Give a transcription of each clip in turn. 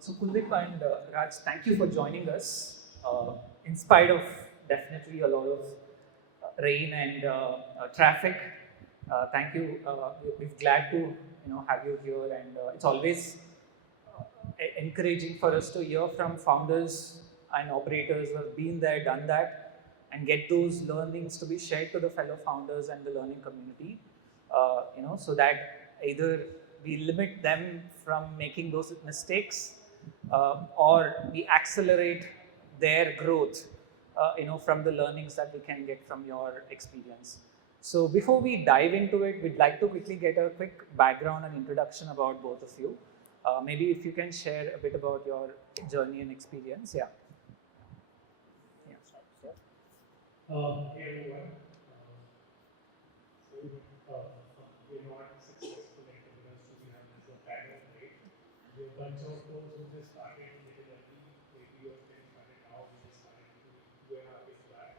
So Kuldeep and Raj, thank you for joining us. In spite of definitely a lot of rain and traffic, thank you. We're glad to have you here, and it's always encouraging for us to hear from founders and operators who have been there, done that, and get those learnings to be shared to the fellow founders and the learning community. So that either we limit them from making those mistakes, or we accelerate their growth, from the learnings that we can get from your experience. So before we dive into it, we'd like to quickly get a quick background and introduction about both of you. Maybe if you can share a bit about your journey and experience. Yeah. Yeah. Hey everyone. We're not successful entrepreneurs to be honest, the pattern, right? We're a bunch of folks who just started little early, maybe you're getting started now, we just started 2.5 years back.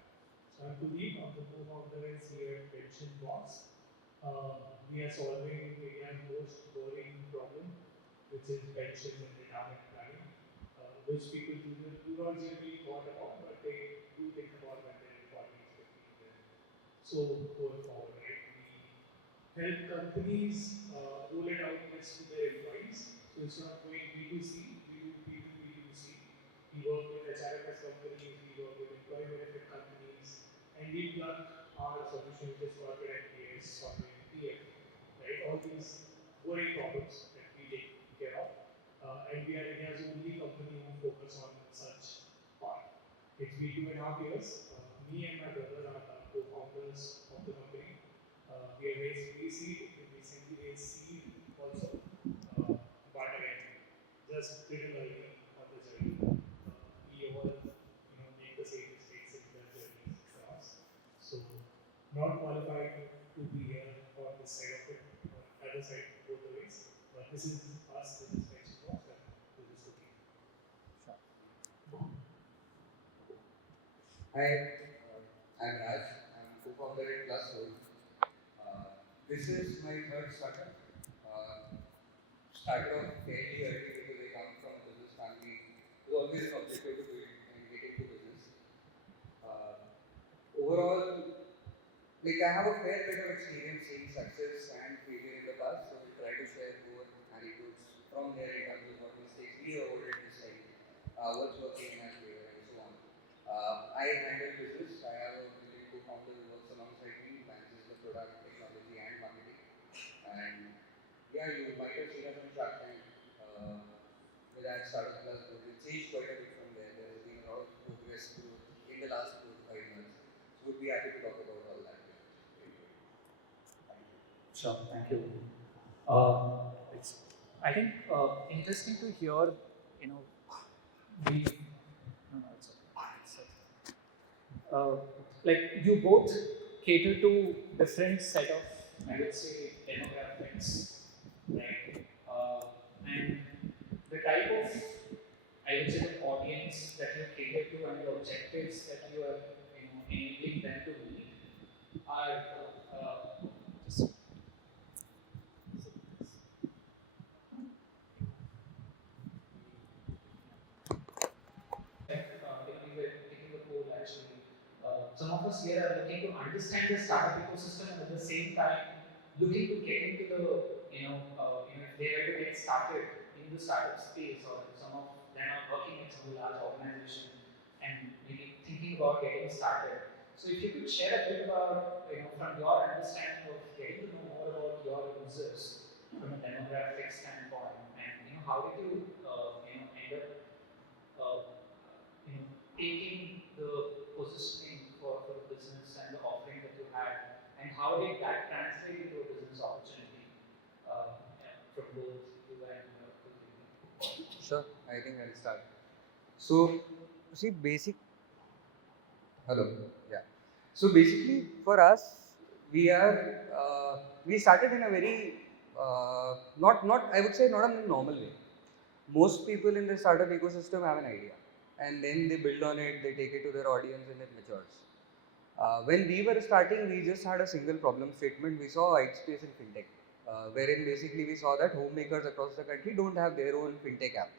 So I'm Kuldeep, I'm the co-founders here at Pension Box. We are solving India's most boring problem, which is pensions and retirement planning, which people do not generally thought about, but they do think about when they're in 40s, 50s, so going forward, right? We help companies roll it out just to their employees. So it's not going B2C, we do B2B2C. We work with HRMS companies, we work with employee benefit companies, and we plug our solution, which is corporate NPS, corporate PF, right? All these boring problems that we take care of. And we are India's only company who focus on such part. It's been 2.5 years. Me and my brother are the co-founders of the company. We have raised pre-seed, we recently raised seed also. But again, just little early on the journey. We all make the same mistakes in the journeys for us. So not qualified to be here on this side of it, or other side, both the ways. But this is us, this is Pension Box, and this is the team. Hi, I'm Raj. I'm co-founder at Plus World. This is my third startup. Started off fairly early because I come from a business family. It was always an objective to build and get into business. Overall, like I have a fair bit of experience seeing success and failure in the past, so we try to share more anecdotes from there in terms of what mistakes we avoided this time, what's working in our favor, and so on. I handle business. I have a brilliant co-founder who works alongside me, manages the product, technology, and marketing. And yeah, you might have seen us on Shark Tank with that Startup Plus growth. It changed quite a bit from there. There has been a lot of progress growth in the last 4 to 5 months. So we'd be happy to talk about all that. Sure. Thank you. It's, I think, interesting to hear, we, no, no, it's okay. Like you both cater to different set of, I would say, demographics, right? And the type of, I would say, the audience that you cater to and the objectives that you are, enabling them to meet are just we were taking a poll actually. Some of us here are looking to understand the startup ecosystem and at the same time looking to get into the, if they were to get started in the startup space, or some of them are working at some large organization and maybe thinking about getting started. So if you could share a bit about, from your understanding of getting to know more about your users from a demographic standpoint, and how did you, end up uh, taking the positioning for the business and the offering that you had, and how did that translate into a business opportunity from both you and Kuldeep? Sure, I think I'll start. So, see, hello, yeah. So basically, for us, we started in a very not I would say not in a normal way. Most people in the startup ecosystem have an idea, and then they build on it, they take it to their audience, and it matures. When we were starting, we just had a single problem statement. We saw white space in fintech, wherein basically we saw that homemakers across the country don't have their own fintech app.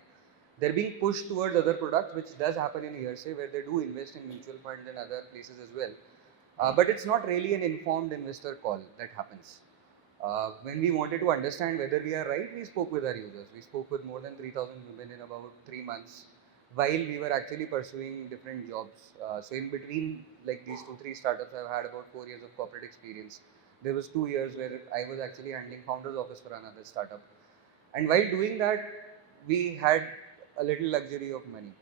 They're being pushed towards other products, which does happen in hearsay, where they do invest in mutual funds and other places as well. But it's not really an informed investor call that happens. When we wanted to understand whether we are right, we spoke with our users. We spoke with more than 3,000 women in about 3 months while we were actually pursuing different jobs. So in between like these 2-3 startups, I've had about 4 years of corporate experience. There was 2 years where I was actually handling founder's office for another startup. And while doing that, we had a little luxury of money.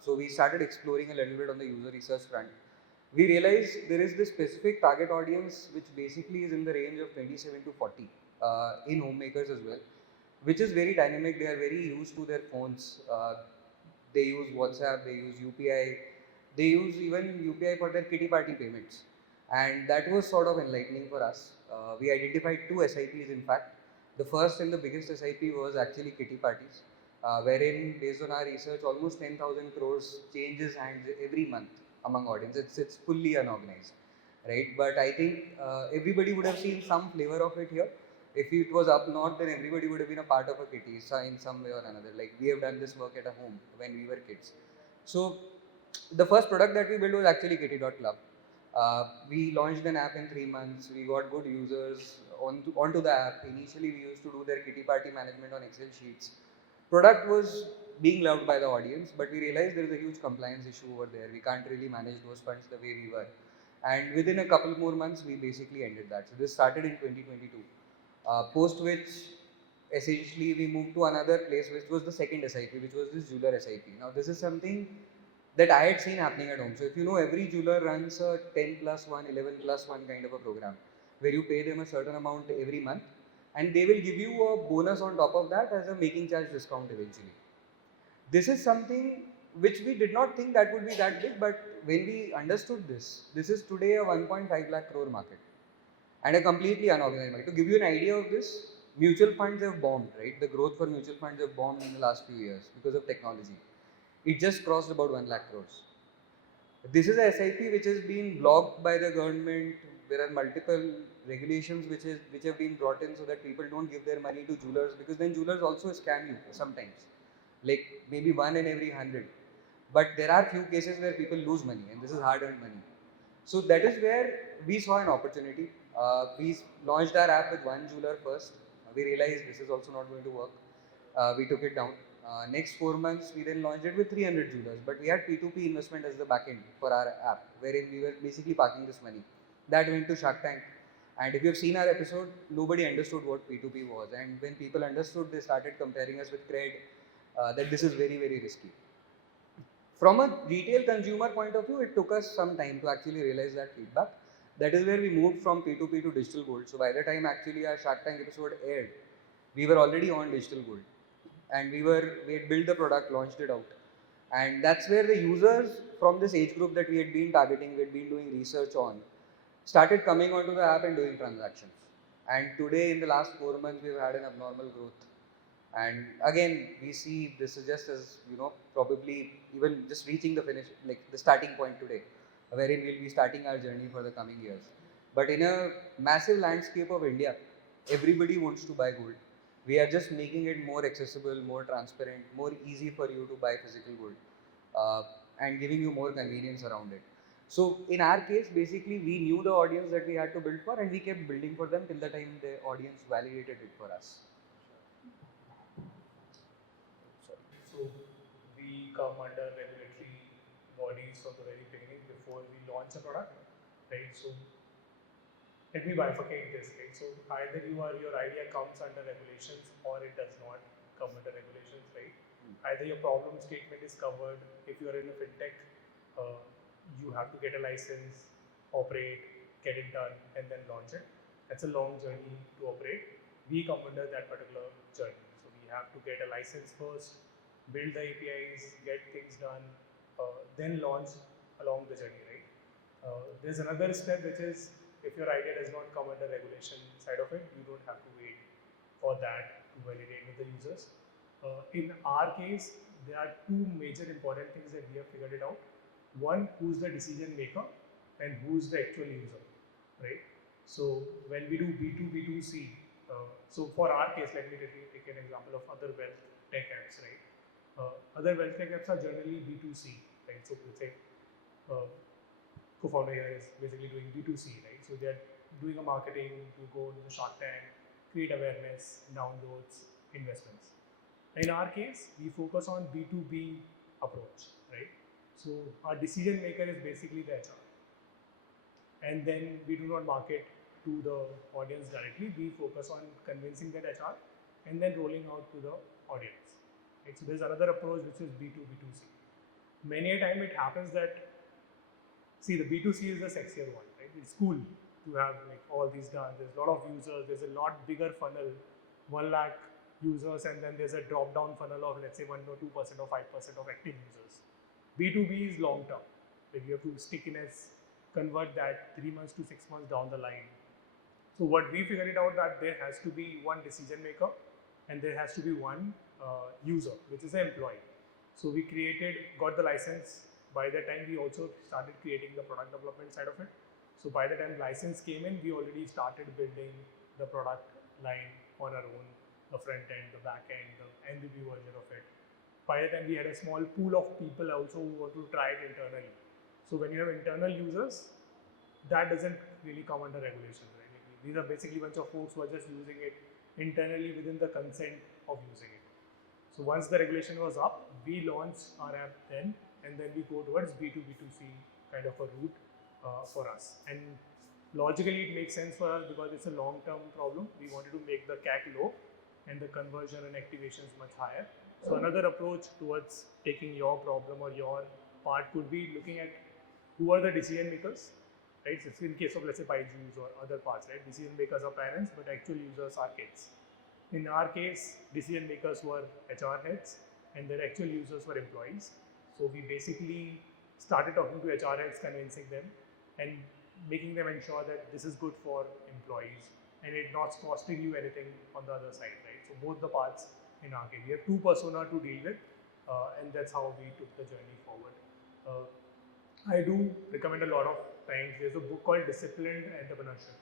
So we started exploring a little bit on the user research front. We realized there is this specific target audience which basically is in the range of 27 to 40 in homemakers as well, which is very dynamic. They are very used to their phones. They use WhatsApp, they use UPI, they use even UPI for their kitty party payments. And that was sort of enlightening for us. We identified two SIPs in fact. The first and the biggest SIP was actually kitty parties, wherein based on our research, almost 10,000 crores changes hands every month among audience. It's fully unorganized, right? But I think everybody would have seen some flavor of it here. If it was up north, then everybody would have been a part of a kitty in some way or another. Like we have done this work at a home when we were kids. So the first product that we built was actually kitty.club. We launched an app in 3 months. We got good users onto the app. Initially, we used to do their kitty party management on Excel sheets. Product was being loved by the audience, but we realized there is a huge compliance issue over there. We can't really manage those funds the way we were. And within a couple more months, we basically ended that. So this started in 2022. Post which, essentially, we moved to another place, which was the second SIP, which was this jeweler SIP. Now, this is something that I had seen happening at home. So, if you know, every jeweler runs a 10 plus 1, 11 plus 1 kind of a program where you pay them a certain amount every month and they will give you a bonus on top of that as a making charge discount eventually. This is something which we did not think that would be that big, but when we understood this is today a 1.5 lakh crore market and a completely unorganized market. To give you an idea of this, mutual funds have bombed, right? The growth for mutual funds have bombed in the last few years because of technology. It just crossed about 1 lakh crores. This is a SIP which has been blocked by the government. There are multiple regulations which have been brought in so that people don't give their money to jewelers, because then jewelers also scam you sometimes, like maybe 1 in every 100. But there are few cases where people lose money, and this is hard-earned money. So that is where we saw an opportunity. We launched our app with one jeweler first. We realized this is also not going to work. We took it down. Next 4 months, we then launched it with 300 jewelers. But we had P2P investment as the backend for our app, wherein we were basically parking this money. That went to Shark Tank. And if you've seen our episode, nobody understood what P2P was. And when people understood, they started comparing us with Cred, that this is very, very risky. From a retail consumer point of view, it took us some time to actually realize that feedback. That is where we moved from P2P to digital gold. So by the time actually our Shark Tank episode aired, we were already on digital gold, and we had built the product, launched it out, and that's where the users from this age group that we had been targeting, we had been doing research on, started coming onto the app and doing transactions. And today, in the last 4 months, we've had an abnormal growth. And again, we see this is just as, probably even just reaching the finish, like the starting point today, wherein we'll be starting our journey for the coming years. But in a massive landscape of India, everybody wants to buy gold. We are just making it more accessible, more transparent, more easy for you to buy physical gold, uh, and giving you more convenience around it. So in our case, basically, we knew the audience that we had to build for, and we kept building for them till the time the audience validated it for us. So we come under regulatory bodies from the very beginning before we launch a product, right? So let me bifurcate this, right? So either your idea comes under regulations or it does not come under regulations, right? Either your problem statement is covered. If you are in a fintech, uh, you have to get a license, operate, get it done, and then launch it. That's a long journey to operate. We come under that particular journey. So we have to get a license first, build the APIs, get things done, then launch along the journey, right? There's another step, which is if your idea does not come under regulation side of it, you don't have to wait for that to validate with the users. In our case, there are two major important things that we have figured it out. One, who's the decision maker, and who's the actual user, right? So when we do B2B2C, so for our case, let me take an example of other wealth tech apps, right? Other wealth tech apps are generally B2C, right? So let's say co-founder here is basically doing B2C, right? So they're doing a marketing to go in the Shark Tank, create awareness, downloads, investments. In our case, we focus on B2B approach, right? So our decision maker is basically the HR. And then we do not market to the audience directly. We focus on convincing that HR and then rolling out to the audience. Right? So there's another approach which is B2B2C. Many a time it happens that, see, the B2C is the sexier one, right? It's cool to have like all these done. There's a lot of users. There's a lot bigger funnel, 1 lakh users, and then there's a drop down funnel of let's say 1 or 2% or 5% of active users. B2B is long term. Like you have to stickiness, convert that 3 months to 6 months down the line. So what we figured it out that there has to be one decision maker and there has to be one user, which is an employee. So we got the license. By the time we also started creating the product development side of it. So by the time license came in, we already started building the product line on our own, the front end, the back end, the MVP version of it. By the time we had a small pool of people also who want to try it internally. So when you have internal users, that doesn't really come under regulations, right? These are basically a bunch of folks who are just using it internally within the consent of using it. So once the regulation was up, we launched our app then, and then we go towards B2B2C kind of a route for us. And logically, it makes sense for us because it's a long-term problem. We wanted to make the CAC low and the conversion and activations much higher. So another approach towards taking your problem or your part could be looking at who are the decision makers, right? So in case of let's say Byju's or other parts, right? Decision makers are parents, but actual users are kids. In our case, decision makers were HR heads and their actual users were employees. So we basically started talking to HR heads, convincing them and making them ensure that this is good for employees and it not costing you anything on the other side, right? So both the parts in our case. We have two persona to deal with and that's how we took the journey forward. I do recommend a lot of times. There's a book called Disciplined Entrepreneurship.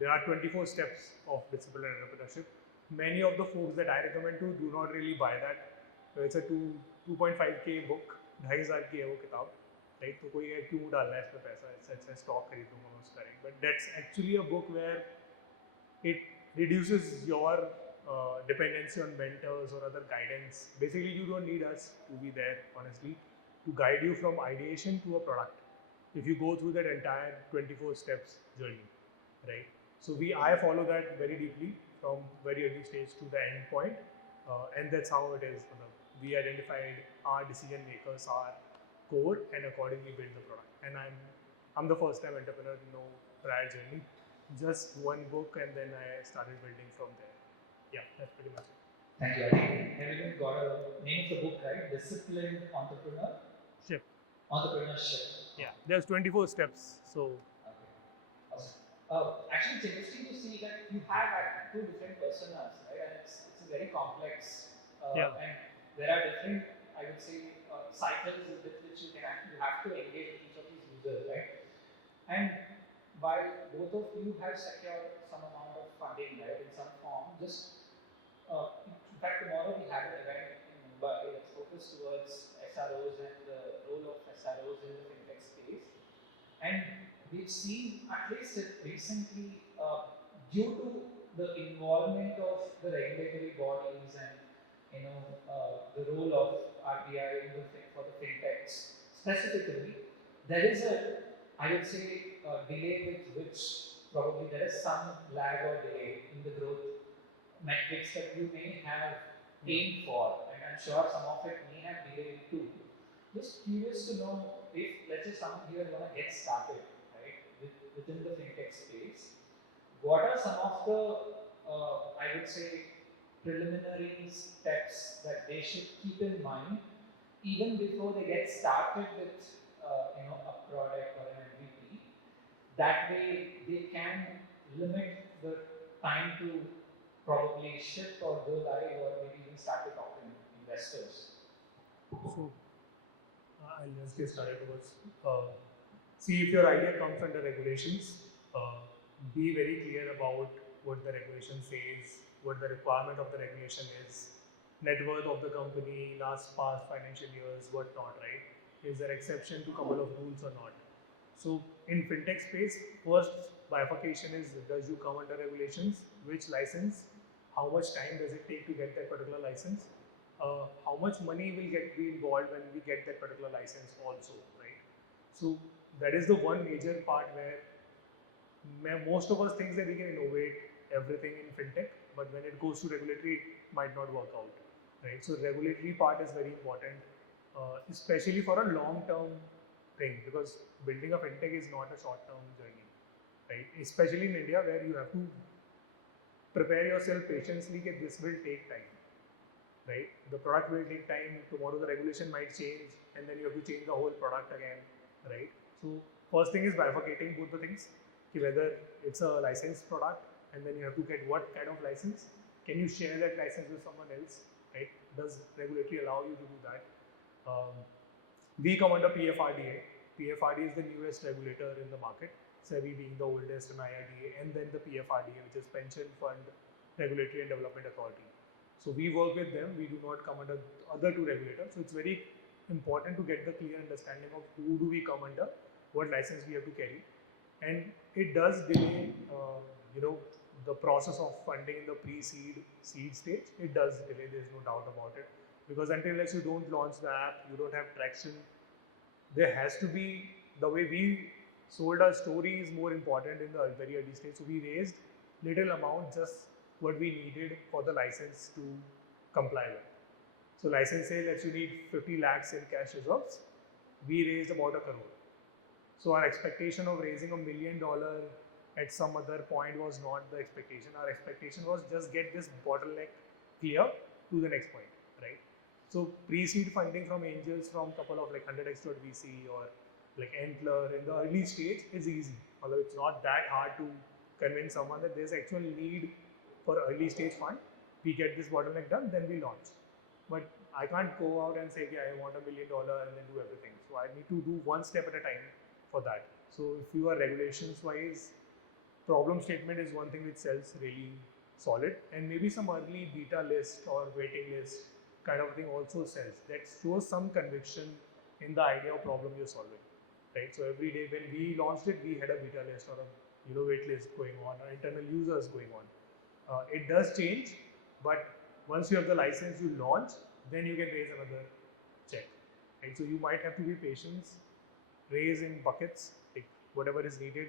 There are 24 steps of disciplined entrepreneurship. Many of the folks that I recommend to do not really buy that. It's a 2.5K book, 2,500 की है वो किताब, right? तो कोई क्यों डालना है इसमें पैसा? अच्छा स्टॉक खरीदूंगा मैं उसका, right? But that's actually a book where it reduces your dependency on mentors or other guidance. Basically, you don't need us to be there, honestly, to guide you from ideation to a product. If you go through that entire 24 steps journey, right? So I follow that very deeply from very early stage to the end point, and that's how it is. We identified our decision makers, our core, and accordingly build the product. And I'm the first time entrepreneur, no prior journey, just one book, and then I started building from there. Yeah, that's pretty much it. Thank you. I think everyone got a name of the book, right? Disciplined Entrepreneur. Ship. Entrepreneurship. Yeah, there's 24 steps. So. Okay. Awesome. Actually, it's interesting to see that you have two different personas, right? And it's a very complex. And there are different, I would say, cycles with which you have to engage with each of these users, right? And while both of you have secured some amount of funding, right, in some form, in fact, tomorrow we have an event in Mumbai that's focused towards SROs and the role of SROs in the fintech space. And we've seen, at least recently, due to the involvement of the regulatory bodies and the role of RBI for the fintechs specifically, there is I would say, delay with which probably there is some lag or delay in the growth metrics that you may have aimed for, and I'm sure some of it may have delayed too. Just curious to know if, let's say, someone here want to get started, right, within the fintech space, what are some of the, I would say, preliminary steps that they should keep in mind even before they get started with, a product or an MVP. That way, they can limit the time to probably ship or go live or maybe even start to talk to investors. So, I'll just get started towards. See, if your idea comes under regulations, be very clear about what the regulation says, what the requirement of the regulation is. net worth of the company, last past financial years, whatnot, right? Is there exception to couple of rules or not? So in fintech space, first bifurcation is, does you come under regulations, which license, how much time does it take to get that particular license, how much money will get be involved when we get that particular license also, right? So that is the one major part where most of us think that we can innovate everything in fintech, but when it goes to regulatory, it might not work out, right? So regulatory part is very important, especially for a long-term thing, because building a fintech is not a short-term journey, right? Especially in India, where you have to prepare yourself patiently that this will take time, right? The product will take time. Tomorrow the regulation might change, and then you have to change the whole product again, right? So first thing is bifurcating both the things, whether it's a licensed product, and then you have to get what kind of license. Can you share that license with someone else, right? Does regulatory allow you to do that? Um, we come under PFRDA. PFRDA is the newest regulator in the market, SEBI being the oldest, and IRDA, and then the PFRDA, which is Pension Fund Regulatory and Development Authority. So we work with them. We do not come under other two regulators. So it's very important to get the clear understanding of who do we come under, what license we have to carry, and it does delay, the process of funding in the pre-seed seed stage. It does delay. There's no doubt about it, because until you don't launch the app, you don't have traction. There has to be, the way we sold our story is more important in the very early stage. So we raised little amount, just what we needed for the license to comply with. So license say that you need 50 lakhs in cash reserves. We raised about a crore. So our expectation of raising $1 million at some other point was not the expectation. Our expectation was just get this bottleneck clear to the next point, right? So pre-seed funding from angels, from couple of like 100x.vc or like Entler in the early stage is easy. Although it's not that hard to convince someone that there's actual need for early stage fund. We get this bottleneck done, then we launch. But I can't go out and say, I want $1 million and then do everything. So I need to do one step at a time for that. So if you are regulations wise, problem statement is one thing which sells really solid, and maybe some early beta list or waiting list kind of thing also sells. That shows some conviction in the idea of problem you're solving, right? So every day when we launched it, we had a beta list or a wait list going on, or internal users going on. It does change, but once you have the license, you launch, then you can raise another check, right? So you might have to be patient, raise in buckets, like whatever is needed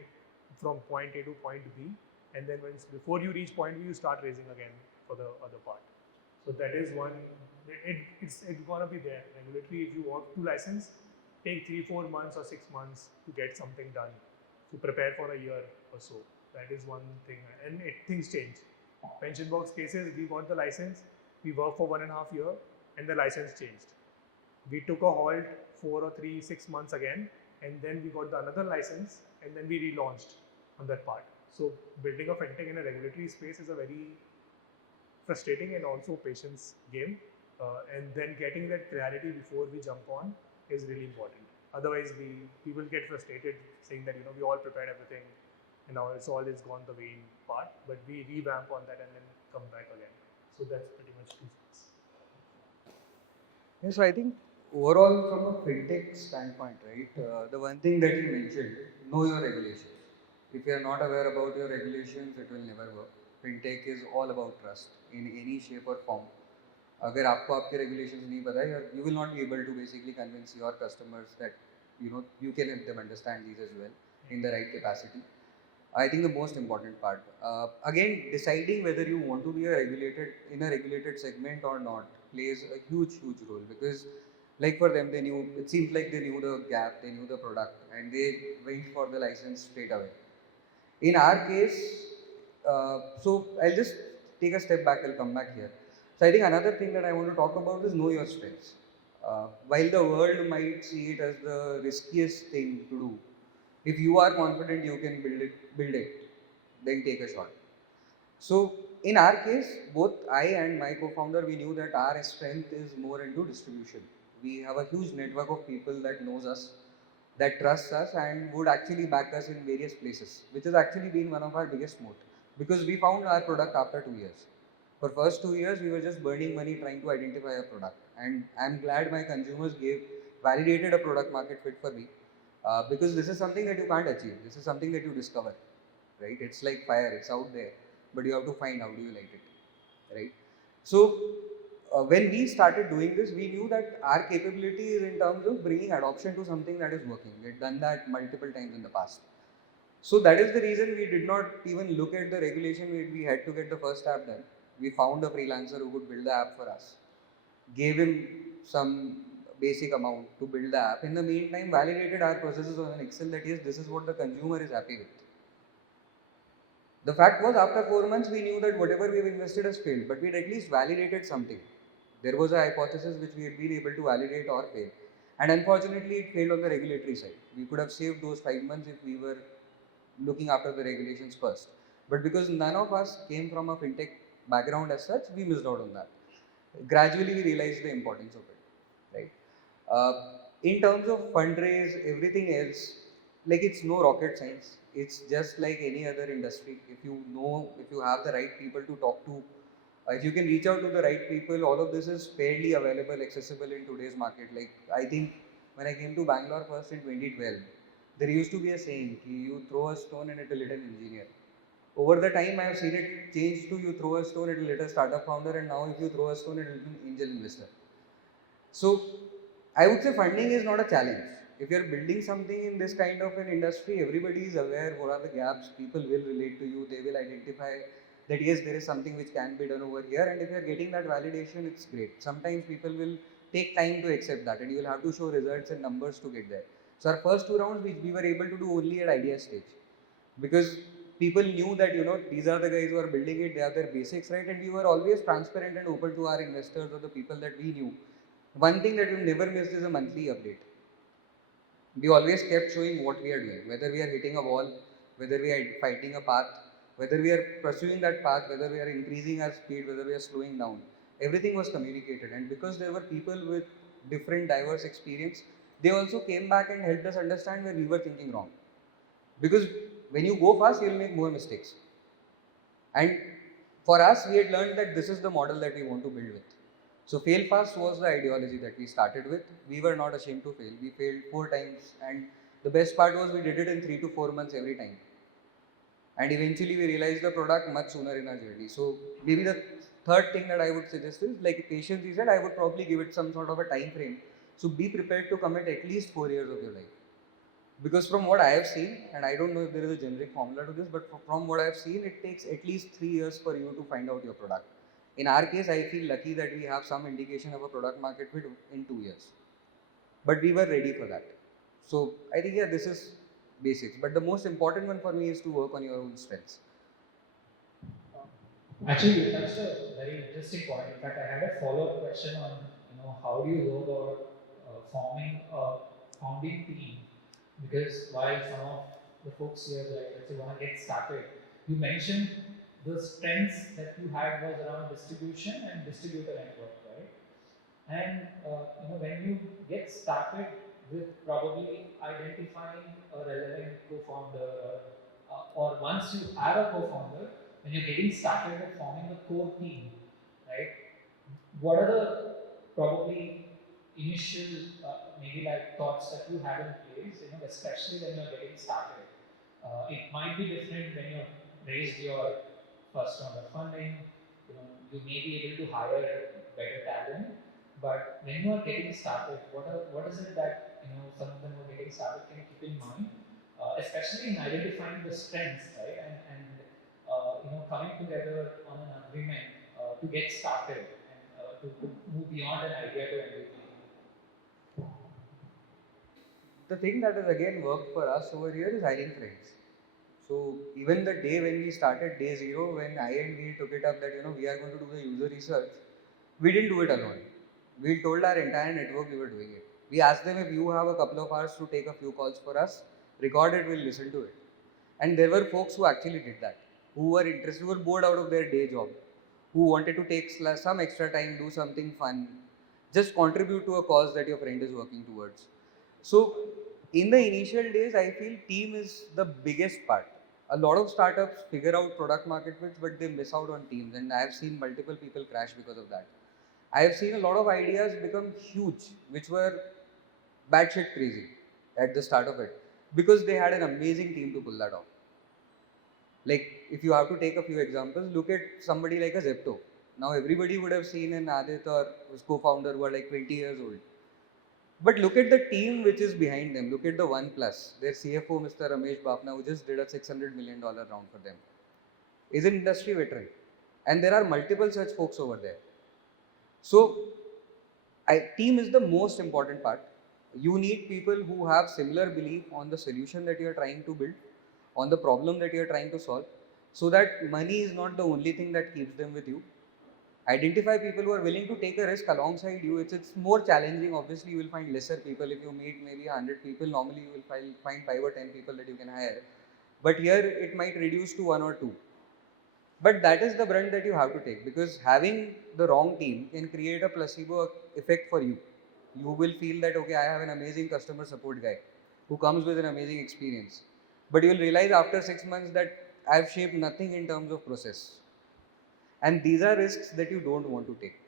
from point A to point B, and then before you reach point B, you start raising again for the other part. So that is one. It's gonna be there. Regulatory, if you want to license, take 3-4 months or 6 months to get something done. To prepare for a year or so. That is one thing, and things change. Pension box cases, we got the license, we worked for 1.5 years, and the license changed. We took a halt 4 or 3, 6 months again, and then we got the another license, and then we relaunched on that part. So building a fintech in a regulatory space is a very frustrating and also patience game, and then getting that clarity before we jump on is really important. Otherwise, we will get frustrated saying that we all prepared everything, and now it's gone the way part, but we revamp on that and then come back again. So that's pretty much two things. Yeah, so I think overall, from a fintech standpoint, right, the one thing that you mentioned, know your regulations. If you are not aware about your regulations, it will never work. Fintech is all about trust in any shape or form. अगर आपको आपके regulations नहीं पता है, you will not be able to basically convince your customers that you can help them understand these as well in the right capacity. I think the most important part. Again, deciding whether you want to be in a regulated segment or not plays a huge role, because, like for them, it seems like they knew the gap, they knew the product, and they went for the license straight away. In our case, so I'll just take a step back. I'll come back here. So I think another thing that I want to talk about is know your strengths. While the world might see it as the riskiest thing to do, if you are confident you can build it, then take a shot. So in our case, both I and my co-founder, we knew that our strength is more into distribution. We have a huge network of people that knows us, that trusts us, and would actually back us in various places, which has actually been one of our biggest moat, because we found our product after 2 years. For first 2 years, we were just burning money trying to identify a product. And I'm glad my consumers validated a product market fit for me, because this is something that you can't achieve. This is something that you discover, right? It's like fire, it's out there, but you have to find how do you like it, right? So when we started doing this, we knew that our capability is in terms of bringing adoption to something that is working. We had done that multiple times in the past. So that is the reason we did not even look at the regulation. We had to get the first app done. We found a freelancer who could build the app for us, gave him some basic amount to build the app. In the meantime, validated our processes on an Excel that yes, this is what the consumer is happy with. The fact was, after 4 months, we knew that whatever we've invested has failed, but we'd at least validated something. There was a hypothesis which we had been able to validate or fail. And unfortunately, it failed on the regulatory side. We could have saved those 5 months if we were looking after the regulations first. But because none of us came from a fintech background as such, we missed out on that. Gradually, we realized the importance of it, right? In terms of fundraise, everything else, like it's no rocket science. It's just like any other industry. If you have the right people to talk to, if you can reach out to the right people, all of this is fairly available, accessible in today's market. Like I think when I came to Bangalore first in 2012, there used to be a saying, you throw a stone and it will hit an engineer. Over the time, I have seen it change to you throw a stone, it will hit a startup founder, and now if you throw a stone, it will hit an angel investor. So I would say funding is not a challenge. If you're building something in this kind of an industry, everybody is aware what are the gaps, people will relate to you, they will identify that yes, there is something which can be done over here, and if you're getting that validation, it's great. Sometimes people will take time to accept that, and you will have to show results and numbers to get there. So our first 2 rounds, we were able to do only at idea stage, because people knew that these are the guys who are building it, they have their basics right, and we were always transparent and open to our investors or the people that we knew. One thing that we've never missed is a monthly update. We always kept showing what we are doing, whether we are hitting a wall, whether we are fighting a path, whether we are pursuing that path, whether we are increasing our speed, whether we are slowing down. Everything was communicated, and because there were people with different diverse experience, they also came back and helped us understand where we were thinking wrong. Because when you go fast, you'll make more mistakes. And for us, we had learned that this is the model that we want to build with. So fail fast was the ideology that we started with. We were not ashamed to fail. We failed 4 times, and the best part was we did it in 3 to 4 months every time. And eventually we realized the product much sooner in our journey. So maybe the third thing that I would suggest is like patience. He said I would probably give it some sort of a time frame. So be prepared to commit at least 4 years of your life. Because from what I have seen, and I don't know if there is a generic formula to this, but from what I have seen, it takes at least 3 years for you to find out your product. In our case, I feel lucky that we have some indication of a product market fit in 2 years. But we were ready for that. So I think, yeah, this is basics. But the most important one for me is to work on your own strengths. Actually, you touched a very interesting point. In fact, I had a follow-up question on how do you go about forming a founding team? Because while some of the folks here, like let's say, want to get started, you mentioned the strengths that you had was around distribution and distributor network, right? And when you get started with probably identifying a relevant co-founder, or once you have a co-founder, when you're getting started with forming a core team, right? What are the probably initial maybe like thoughts that you have in place, especially when you're getting started? It might be different when you've raised your first round of funding. You may be able to hire better talent, but when you are getting started, what is it that some of them who are getting started can keep in mind, especially in identifying the strengths, right? And coming together on an agreement to get started and to move beyond an idea to MVP. The thing that has again worked for us over here is hiring friends. So even the day when we started day zero, when I and we took it up that we are going to do the user research, we didn't do it alone. We told our entire network we were doing it. We asked them if you have a couple of hours to take a few calls for us, record it, we'll listen to it. And there were folks who actually did that, who were interested, who were bored out of their day job, who wanted to take some extra time, do something fun, just contribute to a cause that your friend is working towards. So in the initial days, I feel team is the biggest part. A lot of startups figure out product market fit, but they miss out on teams, and I have seen multiple people crash because of that. I have seen a lot of ideas become huge, which were batshit crazy at the start of it, because they had an amazing team to pull that off. Like, if you have to take a few examples, look at somebody like a Zepto. Now, everybody would have seen an Adit or his co-founder who are like 20 years old. But look at the team which is behind them. Look at the OnePlus. Their CFO, Mr. Ramesh Bapna, who just did a $600 million round for them, is an industry veteran. And there are multiple such folks over there. So, team is the most important part. You need people who have similar belief on the solution that you are trying to build, on the problem that you are trying to solve, so that money is not the only thing that keeps them with you. Identify people who are willing to take a risk alongside you. It's more challenging. Obviously, you will find lesser people. If you meet maybe 100 people, normally you will find 5 or 10 people that you can hire. But here it might reduce to 1 or 2. But that is the brunt that you have to take, because having the wrong team can create a placebo effect for you. You will feel that, okay, I have an amazing customer support guy who comes with an amazing experience. But you will realize after 6 months that I've shaped nothing in terms of process. And these are risks that you don't want to take.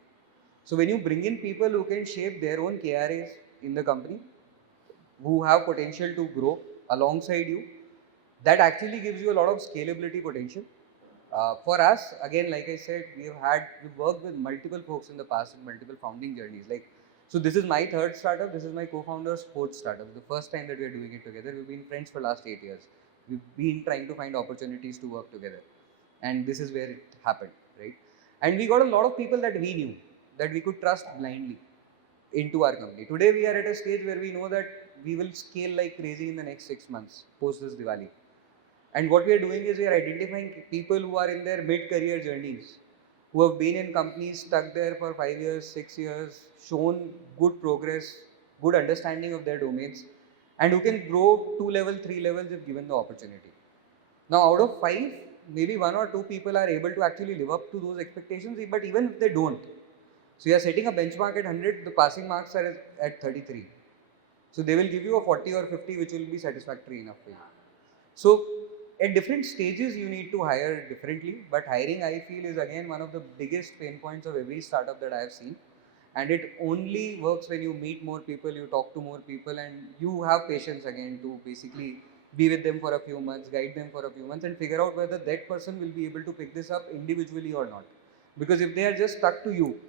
So when you bring in people who can shape their own KRAs in the company, who have potential to grow alongside you, that actually gives you a lot of scalability potential. For us, again, like I said, we've worked with multiple folks in the past in multiple founding journeys. So this is my third startup. This is my co-founder's fourth startup. The first time that we are doing it together. We've been friends for last 8 years. We've been trying to find opportunities to work together, and this is where it happened, right? And we got a lot of people that we knew that we could trust blindly into our company. Today we are at a stage where we know that we will scale like crazy in the next 6 months post this Diwali. And what we are doing is we are identifying people who are in their mid-career journeys, who have been in companies stuck there for 5 years, 6 years, shown good progress, good understanding of their domains, and who can grow 2 level, 3 levels if given the opportunity. Now, out of 5, maybe 1 or 2 people are able to actually live up to those expectations, but even if they don't, so you are setting a benchmark at 100, the passing marks are at 33. So they will give you a 40 or 50, which will be satisfactory enough for you. So at different stages, you need to hire differently, but hiring, I feel, is again one of the biggest pain points of every startup that I have seen. And it only works when you meet more people, you talk to more people, and you have patience again to basically be with them for a few months, guide them for a few months, and figure out whether that person will be able to pick this up individually or not. Because if they are just stuck to you,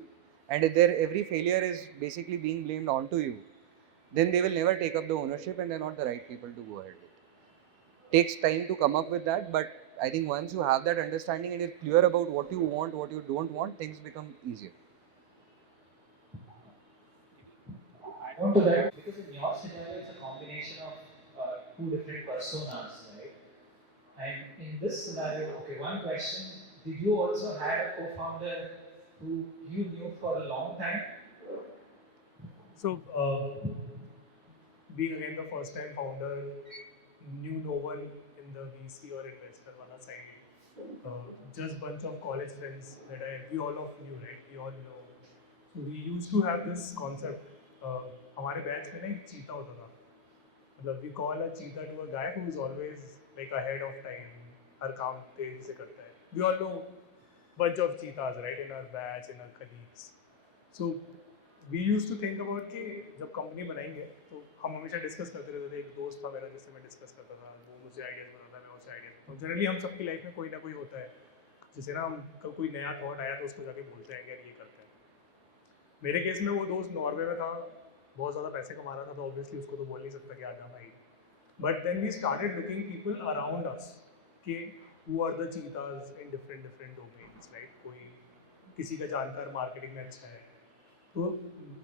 and if their every failure is basically being blamed onto you, then they will never take up the ownership, and they're not the right people to go ahead with. Takes time to come up with that, but I think once you have that understanding and you're clear about what you want, what you don't want, things become easier. Add on to that, because in your scenario, it's a combination of two different personas, right? And in this scenario, okay, one question: did you also have a co-founder who you knew for a long time? So, being again the first time founder, knew no one in the VC or investor wala side. Just bunch of college friends that we all of knew, right? We all know. So we used to have this concept. हमारे batch में ना एक चीता होता था. मतलब we call a cheetah to a guy who is always like ahead of time. हर काम तेजी से करता है. We all know bunch of cheetahs, right, in our batch, in our colleagues. So we use to think about कि जब company बनाएंगे तो हम हमेशा डिस्कस करते रहते थे. एक दोस्त था मेरा जिससे मैं डिस्कस करता था, वो मुझे आइडियाज़ बताता, मैं उससे आइडियाज़. तो जनरली हम सबकी लाइफ में कोई ना कोई होता है जिसे ना हम कोई नया थॉट आया तो उसको जाके बोलते हैं कि यार ये करते हैं. मेरे केस में वो दोस्त नॉर्वे में था, बहुत ज़्यादा पैसे कमा रहा था, तो ऑब्वियसली उसको तो बोल नहीं सकता कि आ जा भाई. But then we started looking people around us कि who are the cheetahs in different different domains, right. कोई किसी का जानकार मार्केटिंग में अच्छा है, तो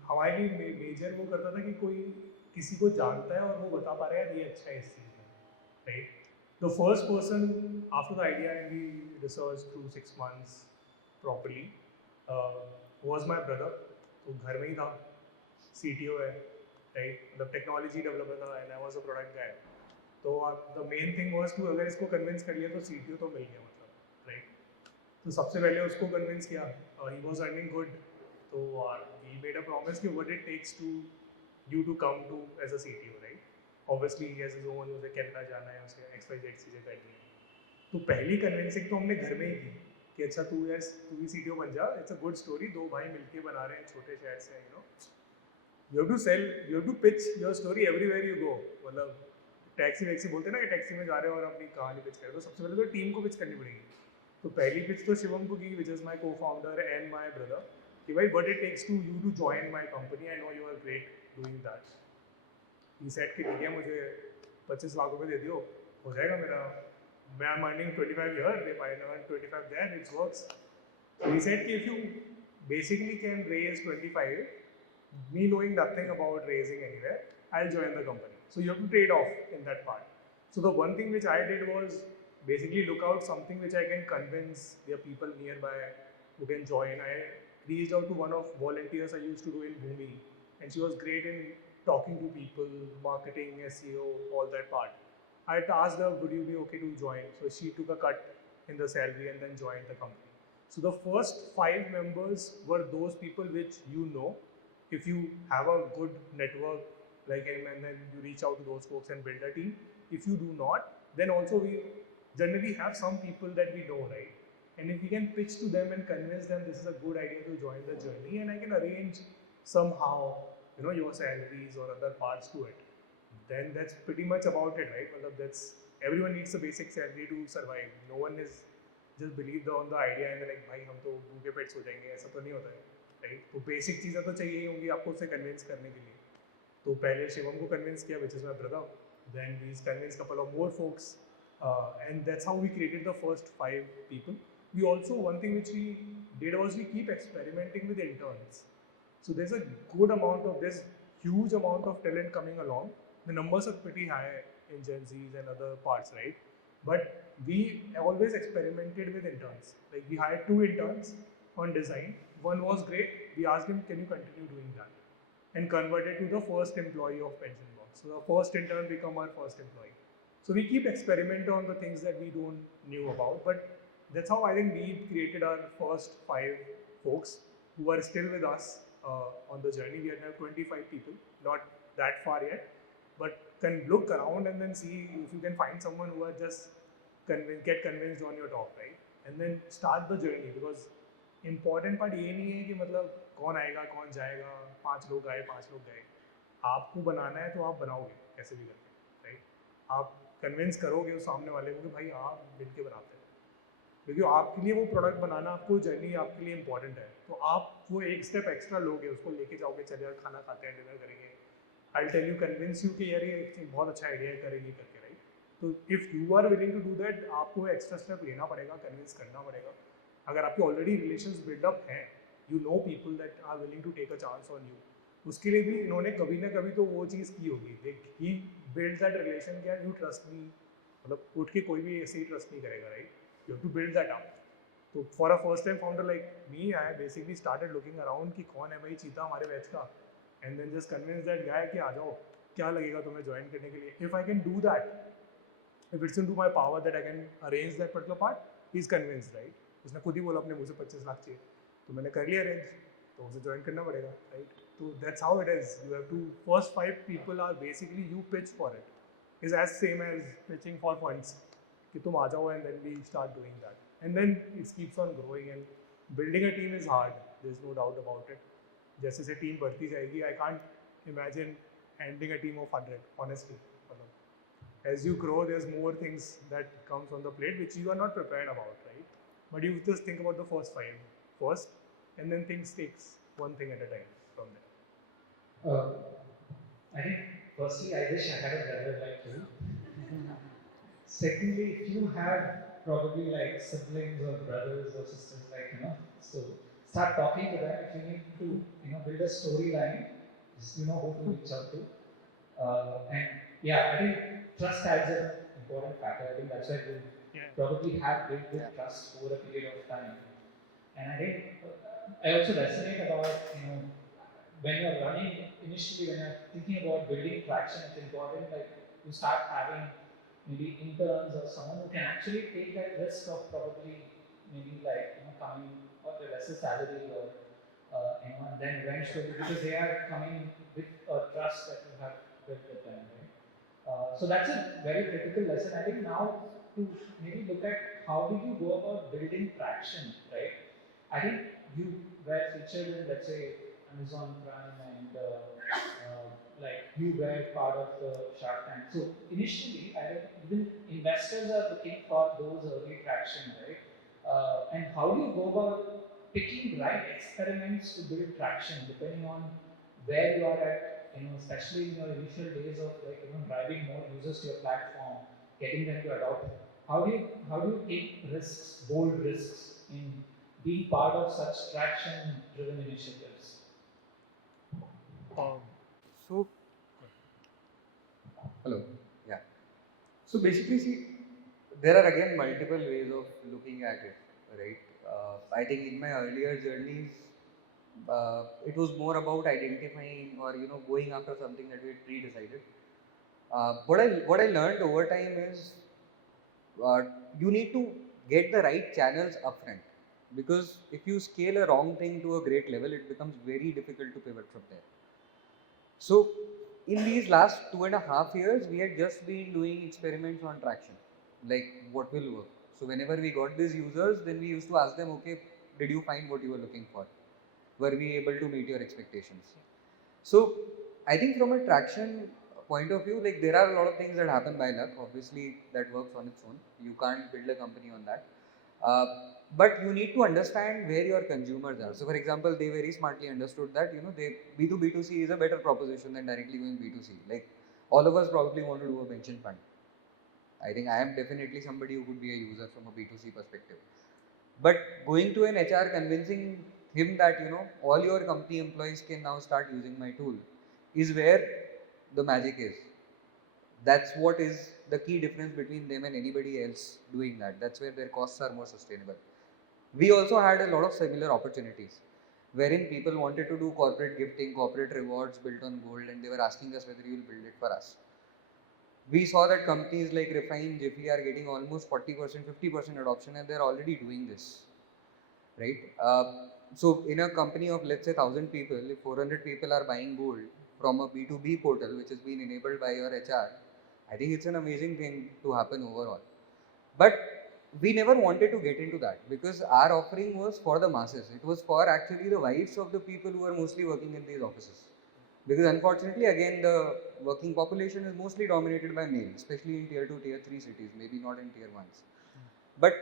हमारे लिए मेजर वो करता था कि कोई किसी को जानता है और वो बता पा रहा है ये अच्छा है इस चीज़ में, right. The first person after the idea and we research through 6 months properly was my brother. तो घर में ही था, CTO है, राइट. मतलब टेक्नोलॉजी डेवलपर था and I was a product guy. तो the main thing was to अगर इसको कन्विंस कर लिया तो CTO तो मिल गया, मतलब, राइट. तो सबसे पहले उसको कन्विंस किया. He was earning good. तो we made a promise कि what it takes to you to come to as a CTO, right? Obviously he has his own, उसे कैनेडा जाना है, उसे XYZ चीज़ें करनी है. तो पहली कन्विंसिंग तो हमने घर में ही की कि अच्छा तू यार तू भी CTO बन जा, इट्स अ गुड स्टोरी, दो भाई मिलके बना रहे हैं छोटे शहर से, you have to sell, you have to pitch your story everywhere you go. मतलब टैक्सी वैक्सी बोलते हैं ना कि टैक्सी में जा रहे हो और अपनी कहानी पिच कर रहे हो, तो सबसे पहले तो टीम को पिच करनी पड़ेगी। तो पहली पिच तो शिवम को की, विच इज़ माई को फाउंडर एंड माई ब्रदर, कि भाई what it takes to you to join my company, I know you are great doing that. He said कि ठीक है मुझे 25 लाख रुपए दे दियो, हो जाएगा मेरा, मैं am earning 25 here, if I earn 25 there, it works. So he said कि if you basically can raise 25, me knowing nothing about raising anywhere, I'll join the company. So you have to trade off in that part. So the one thing which I did was basically look out something which I can convince the people nearby who can join. I reached out to one of volunteers I used to do in Bhumi, and she was great in talking to people, marketing, SEO, all that part. I asked her, would you be okay to join? So she took a cut in the salary and then joined the company. So the first 5 members were those people which you know. If you have a good network like him and then you reach out to those folks and build a team. If you do not, then also we generally have some people that we know, right? And if we can pitch to them and convince them this is a good idea to join the journey, and I can arrange somehow, your salaries or other parts to it, then that's pretty much about it, right? Well, that's everyone needs a basic salary to survive. No one is just believe on the idea and they're like, भाई हम तो भूखे पेट सो जाएंगे, ऐसा तो नहीं होता है, राइट? तो बेसिक चीज़ें तो चाहिए ही होंगी आपको उसे कन्विंस करने के लिए। तो पहले शिवम को कन्विंस किया, which is my brother. Then we convinced couple of more folks, and that's how we created the first 5 people. We also, one thing which we did was we keep experimenting with interns. So there's a good amount of this huge amount of talent coming along. The numbers are pretty high in Gen Zs and other parts, right? But we always experimented with interns. Like we hired 2 interns on design. One was great. We asked him, can you continue doing that? And converted to the first employee of Pension Box. So the first intern become our first employee. So we keep experimenting on the things that we don't knew about, but that's how I think we created our first 5 folks who are still with us on the journey. We have 25 people, not that far yet, but can look around and then see if you can find someone who are just get convinced on your talk, right? And then start the journey, because important part ये नहीं है कि मतलब कौन आएगा कौन जाएगा, 5 लोग आए 5 लोग गए। आपको बनाना है तो आप बनाओगे कैसे भी करके, राइट? आप कन्विंस करोगे उस सामने वाले को कि भाई आप मिल के बनाते हैं, क्योंकि आपके लिए वो प्रोडक्ट बनाना, आपको जर्नी आपके लिए इंपॉर्टेंट है, तो आप वो एक स्टेप एक्स्ट्रा लोगे, उसको लेके जाओगे, चले यार खाना खाते हैं, डिनर करेंगे, I tell you convince you कि यार ये एक बहुत अच्छा आइडिया है, करेंगे करके, राइट? तो if you are willing to do that, आपको एक्स्ट्रा स्टेप लेना पड़ेगा, कन्विंस करना पड़ेगा। अगर आपके ऑलरेडी रिलेशंस बिल्डअप हैं, you know people that are willing to take a chance on you, उसके लिए भी इन्होंने कभी ना कभी तो वो चीज़ की होगी, ही बिल्ड दैट रिलेशन, क्या यू ट्रस्ट मी, मतलब उठ के कोई भी ऐसे ही ट्रस्ट नहीं करेगा, right? You have to build that up. तो for a first time founder like me, I basically started looking around कि कौन है भाई चीता हमारे बैच का, and then just convince that guy कि आ जाओ, क्या लगेगा तुम्हें ज्वाइन करने के लिए। If I can do that, if it's into my power that I can arrange that particular part, he's convinced, right? उसने खुद ही बोला अपने मुझे 25 लाख चाहिए, तो मैंने कर लिया अरेंज, तो उसे ज्वाइन करना पड़ेगा, राइट? तो that's how it is. You have to, first 5 people are basically you pitch for it, is as same as pitching for funds, कि तुम आ जाओ and then we start doing that, and then it keeps on growing, and building a team is hard, there's no doubt about it. जैसे जैसे team बढ़ती जाएगी, I can't imagine handling a team of 100, honestly. As you grow, there's more things that comes on the plate which you are not prepared about, right? But you just think about the first 5 first, and then things takes one thing at a time from there. I think firstly, I wish I had a brother like you. Secondly, if you have probably like siblings or brothers or sisters, like so start talking to them. If you need to build a storyline, just who to reach out to. And yeah, I think trust adds an important factor. I think that's why we probably have built this trust over a period of time. And I think I also resonate about when you're running initially, when you're thinking about building traction, it's important like you start having maybe interns or someone who can actually take that risk of probably maybe like coming or a lesser salary or and then eventually because they are coming with a trust that you have built with them, right? So that's a very critical lesson. I think now to maybe look at how did you go about building traction, right? I think you were featured in, let's say, Amazon Prime, and like you were part of the Shark Tank. So initially, I think even investors are looking for those early traction, right? And how do you go about picking right experiments to build traction, depending on where you are at, especially in your initial days of like, driving more users to your platform, getting them to adopt. How do you take risks, bold risks, in being part of such traction-driven initiatives? Um, so, hello. Yeah. So basically, see, there are again multiple ways of looking at it, right? I think in my earlier journeys, it was more about identifying or going after something that we had pre-decided. What I learned over time is uh, you need to get the right channels upfront, because if you scale a wrong thing to a great level, it becomes very difficult to pivot from there. So, in these last 2.5 years, we had just been doing experiments on traction, like what will work. So, whenever we got these users, then we used to ask them, okay, did you find what you were looking for? Were we able to meet your expectations? So, I think from a traction point of view, like there are a lot of things that happen by luck. Obviously, that works on its own. You can't build a company on that. Uh, but you need to understand where your consumers are. So, for example, they very smartly understood that they B2B2C is a better proposition than directly going B2C. Like all of us probably want to do a pension fund. I think I am definitely somebody who could be a user from a B2C perspective. But going to an HR, convincing him that all your company employees can now start using my tool, is where the magic is. That's what is the key difference between them and anybody else doing that. That's where their costs are more sustainable. We also had a lot of similar opportunities wherein people wanted to do corporate gifting, corporate rewards built on gold, and they were asking us whether you will build it for us. We saw that companies like Refine, Jiffy are getting almost 40%, 50% adoption, and they're already doing this, right? So in a company of let's say 1,000 people, if 400 people are buying gold from a B2B portal which has been enabled by your HR, I think it's an amazing thing to happen overall. But we never wanted to get into that because our offering was for the masses. It was for actually the wives of the people who are mostly working in these offices. Because unfortunately, again, the working population is mostly dominated by male, especially in tier 2, tier 3 cities, maybe not in tier 1s. But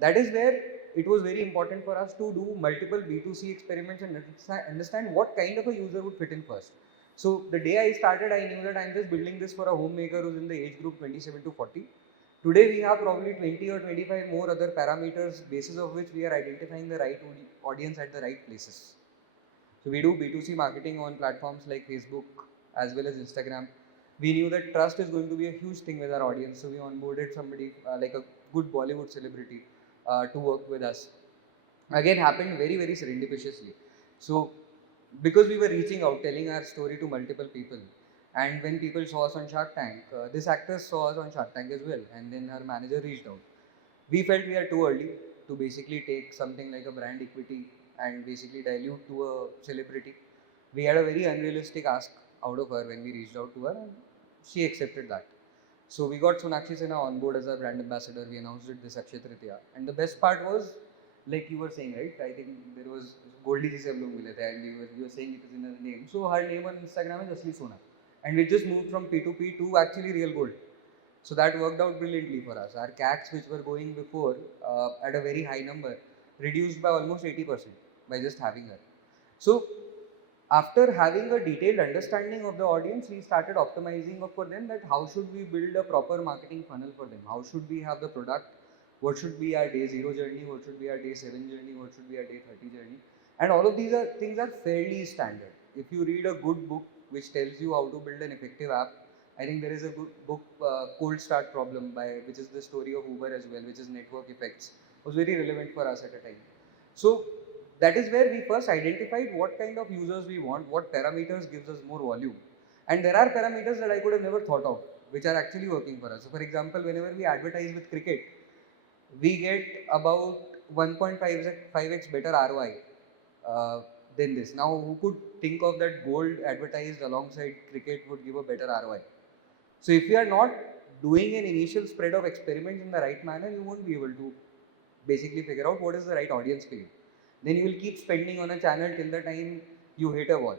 that is where it was very important for us to do multiple B2C experiments and understand what kind of a user would fit in first. So the day I started, I knew that I'm just building this for a homemaker who's in the age group 27 to 40. Today we have probably 20 or 25 more other parameters basis of which we are identifying the right audience at the right places. So we do B2C marketing on platforms like Facebook as well as Instagram. We knew that trust is going to be a huge thing with our audience, so we onboarded somebody like a good Bollywood celebrity to work with us. Again, happened very serendipitously. So because we were reaching out, telling our story to multiple people, and when people saw us on Shark Tank, this actress saw us on Shark Tank as well, and then her manager reached out. We felt we are too early to basically take something like a brand equity and basically dilute to a celebrity. We had a very unrealistic ask out of her when we reached out to her, and she accepted that. So we got Sonakshi Sinha on board as our brand ambassador. We announced it this Akshaya Tritiya. And the best part was, like you were saying, right? I think there was Goldie ji se hum log mile the, and you were saying it is in her name. So her name on Instagram is Asli Sona. And we just moved from P2P to actually real gold. So that worked out brilliantly for us. Our CACs, which were going before at a very high number, reduced by almost 80% by just having her. So after having a detailed understanding of the audience, we started optimizing for them that how should we build a proper marketing funnel for them? How should we have the product? What should be our day 0 journey? What should be our day 7 journey? What should be our day 30 journey? And all of these things are fairly standard. If you read a good book which tells you how to build an effective app, I think there is a good book, Cold Start Problem, which is the story of Uber as well, which is network effects, was very relevant for us at a time. So that is where we first identified what kind of users we want, what parameters gives us more volume. And there are parameters that I could have never thought of, which are actually working for us. So for example, whenever we advertise with cricket, we get about 1.5x better ROI uh, than this. Now, who could think of that gold advertised alongside cricket would give a better ROI? So if you are not doing an initial spread of experiments in the right manner, you won't be able to basically figure out what is the right audience for you. Then you will keep spending on a channel till the time you hit a wall.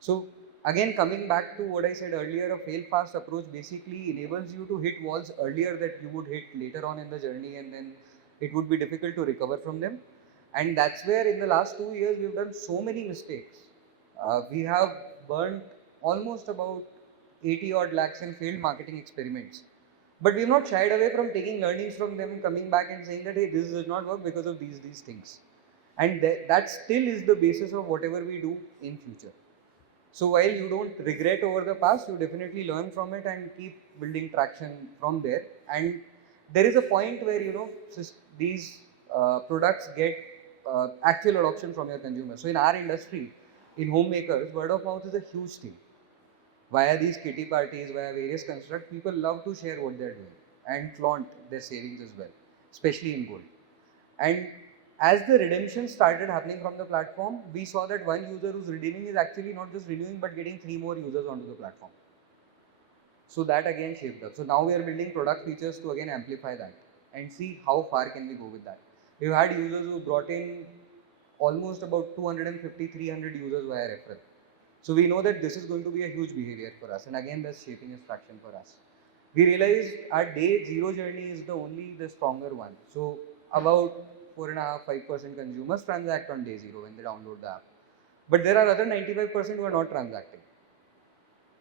So again, coming back to what I said earlier, a fail fast approach basically enables you to hit walls earlier that you would hit later on in the journey, and then it would be difficult to recover from them. And that's where in the last 2 years we've done so many mistakes. We have burnt almost about 80 odd lakhs in failed marketing experiments. But we've not shied away from taking learnings from them, coming back and saying that, hey, this does not work because of these things. And that still is the basis of whatever we do in future. So while you don't regret over the past, you definitely learn from it and keep building traction from there. And there is a point where these products get actual adoption from your consumers. So in our industry, in homemakers, word of mouth is a huge thing. Via these kitty parties, via various constructs, people love to share what they're doing and flaunt their savings as well, especially in gold. And as the redemption started happening from the platform, we saw that one user who's redeeming is actually not just renewing but getting 3 more users onto the platform. So that again shaped up. So now we are building product features to again amplify that and see how far can we go with that. We've had users who brought in almost about 250, 300 users via referral. So we know that this is going to be a huge behavior for us, and again that's shaping its traction for us. We realized our day zero journey is the stronger one. So about 4.5-5% consumers transact on day zero when they download the app. But there are other 95% who are not transacting.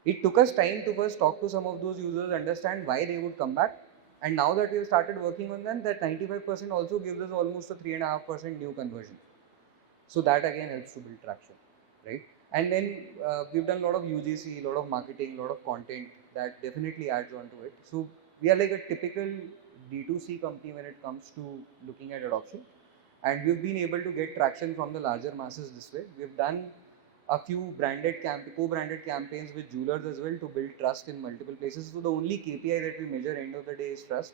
It took us time to first talk to some of those users, understand why they would come back. And now that we have started working on them, that 95% also gives us almost a 3.5% new conversion. So that again helps to build traction, right? And then we've done a lot of UGC, a lot of marketing, a lot of content that definitely adds on to it. So we are like a typical D2C company when it comes to looking at adoption. And we've been able to get traction from the larger masses this way. We've done a few co-branded campaigns with jewelers as well to build trust in multiple places. So the only KPI that we measure end of the day is trust.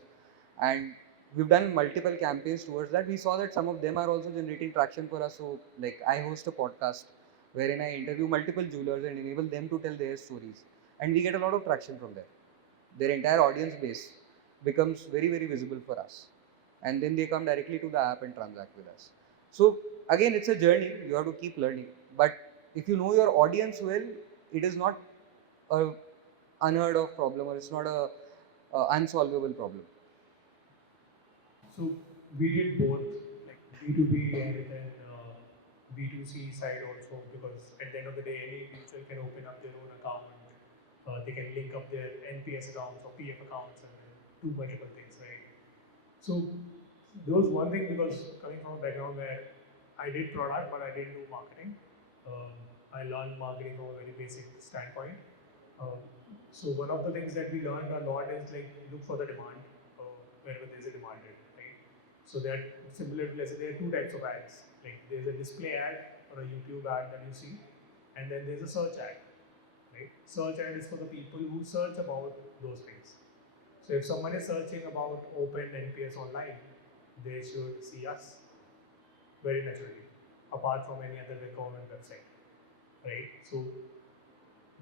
And we've done multiple campaigns towards that. We saw that some of them are also generating traction for us. So like I host a podcast wherein I interview multiple jewelers and enable them to tell their stories. And we get a lot of traction from there. Their entire audience base becomes very, very visible for us. And then they come directly to the app and transact with us. So again, it's a journey. You have to keep learning. But if you know your audience well, it is not a unheard of problem, or it's not a unsolvable problem. So we did both, like B2B and then B2C side also, because at the end of the day, any individual can open up their own account. They can link up their NPS accounts or PF accounts and then do multiple things, right? So there was one thing, because coming from a background where I did product but I didn't do marketing. I learned marketing from a very basic standpoint. Um, so one of the things that we learned a lot is like look for the demand wherever there's a demand, right? So that similar to, let's say, there are two types of ads. Like there's a display ad or a YouTube ad that you see, and then there's a search ad, right? Search ad is for the people who search about those things. So if someone is searching about open NPS online, they should see us very naturally, apart from any other government website, right? So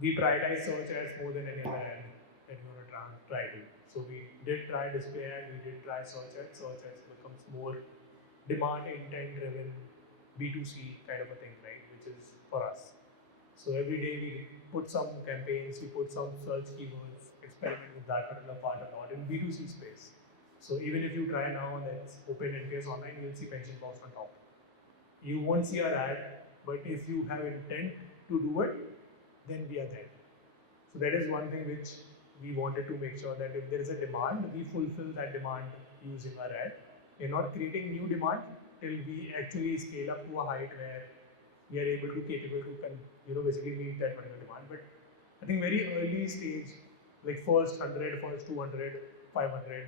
we prioritize search ads more than any other ad that we want to try to. So we did try display ad, we did try search ads. Search ads becomes more demand intent driven B2C kind of a thing, right? Which is for us. So every day we put some campaigns, we put some search keywords, experiment with that particular part a lot in B2C space. So even if you try now that's open NPS online, you will see pension box on top. You won't see our ad, but if you have intent to do it, then we are there. So that is one thing which we wanted to make sure that if there is a demand, we fulfill that demand using our ad. We're not creating new demand till we actually scale up to a height where we are able to capable to basically meet that particular demand. But I think very early stage, like first 100, first 200, 500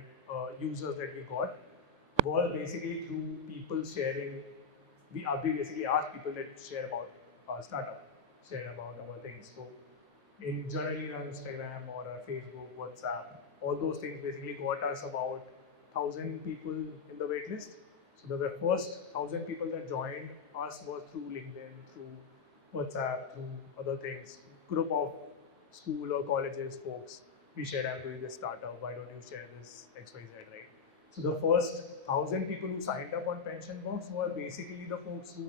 users that we got was basically through people sharing. We basically asked people that share about our startup, share about our things. So in generally on Instagram or Facebook, WhatsApp, all those things basically got us about 1,000 people in the waitlist. So the first 1,000 people that joined us was through LinkedIn, through WhatsApp, through other things, group of school or colleges folks. we shared I'm doing this startup, why don't you share this XYZ, right? So the first 1,000 people who signed up on Pension Box were basically the folks who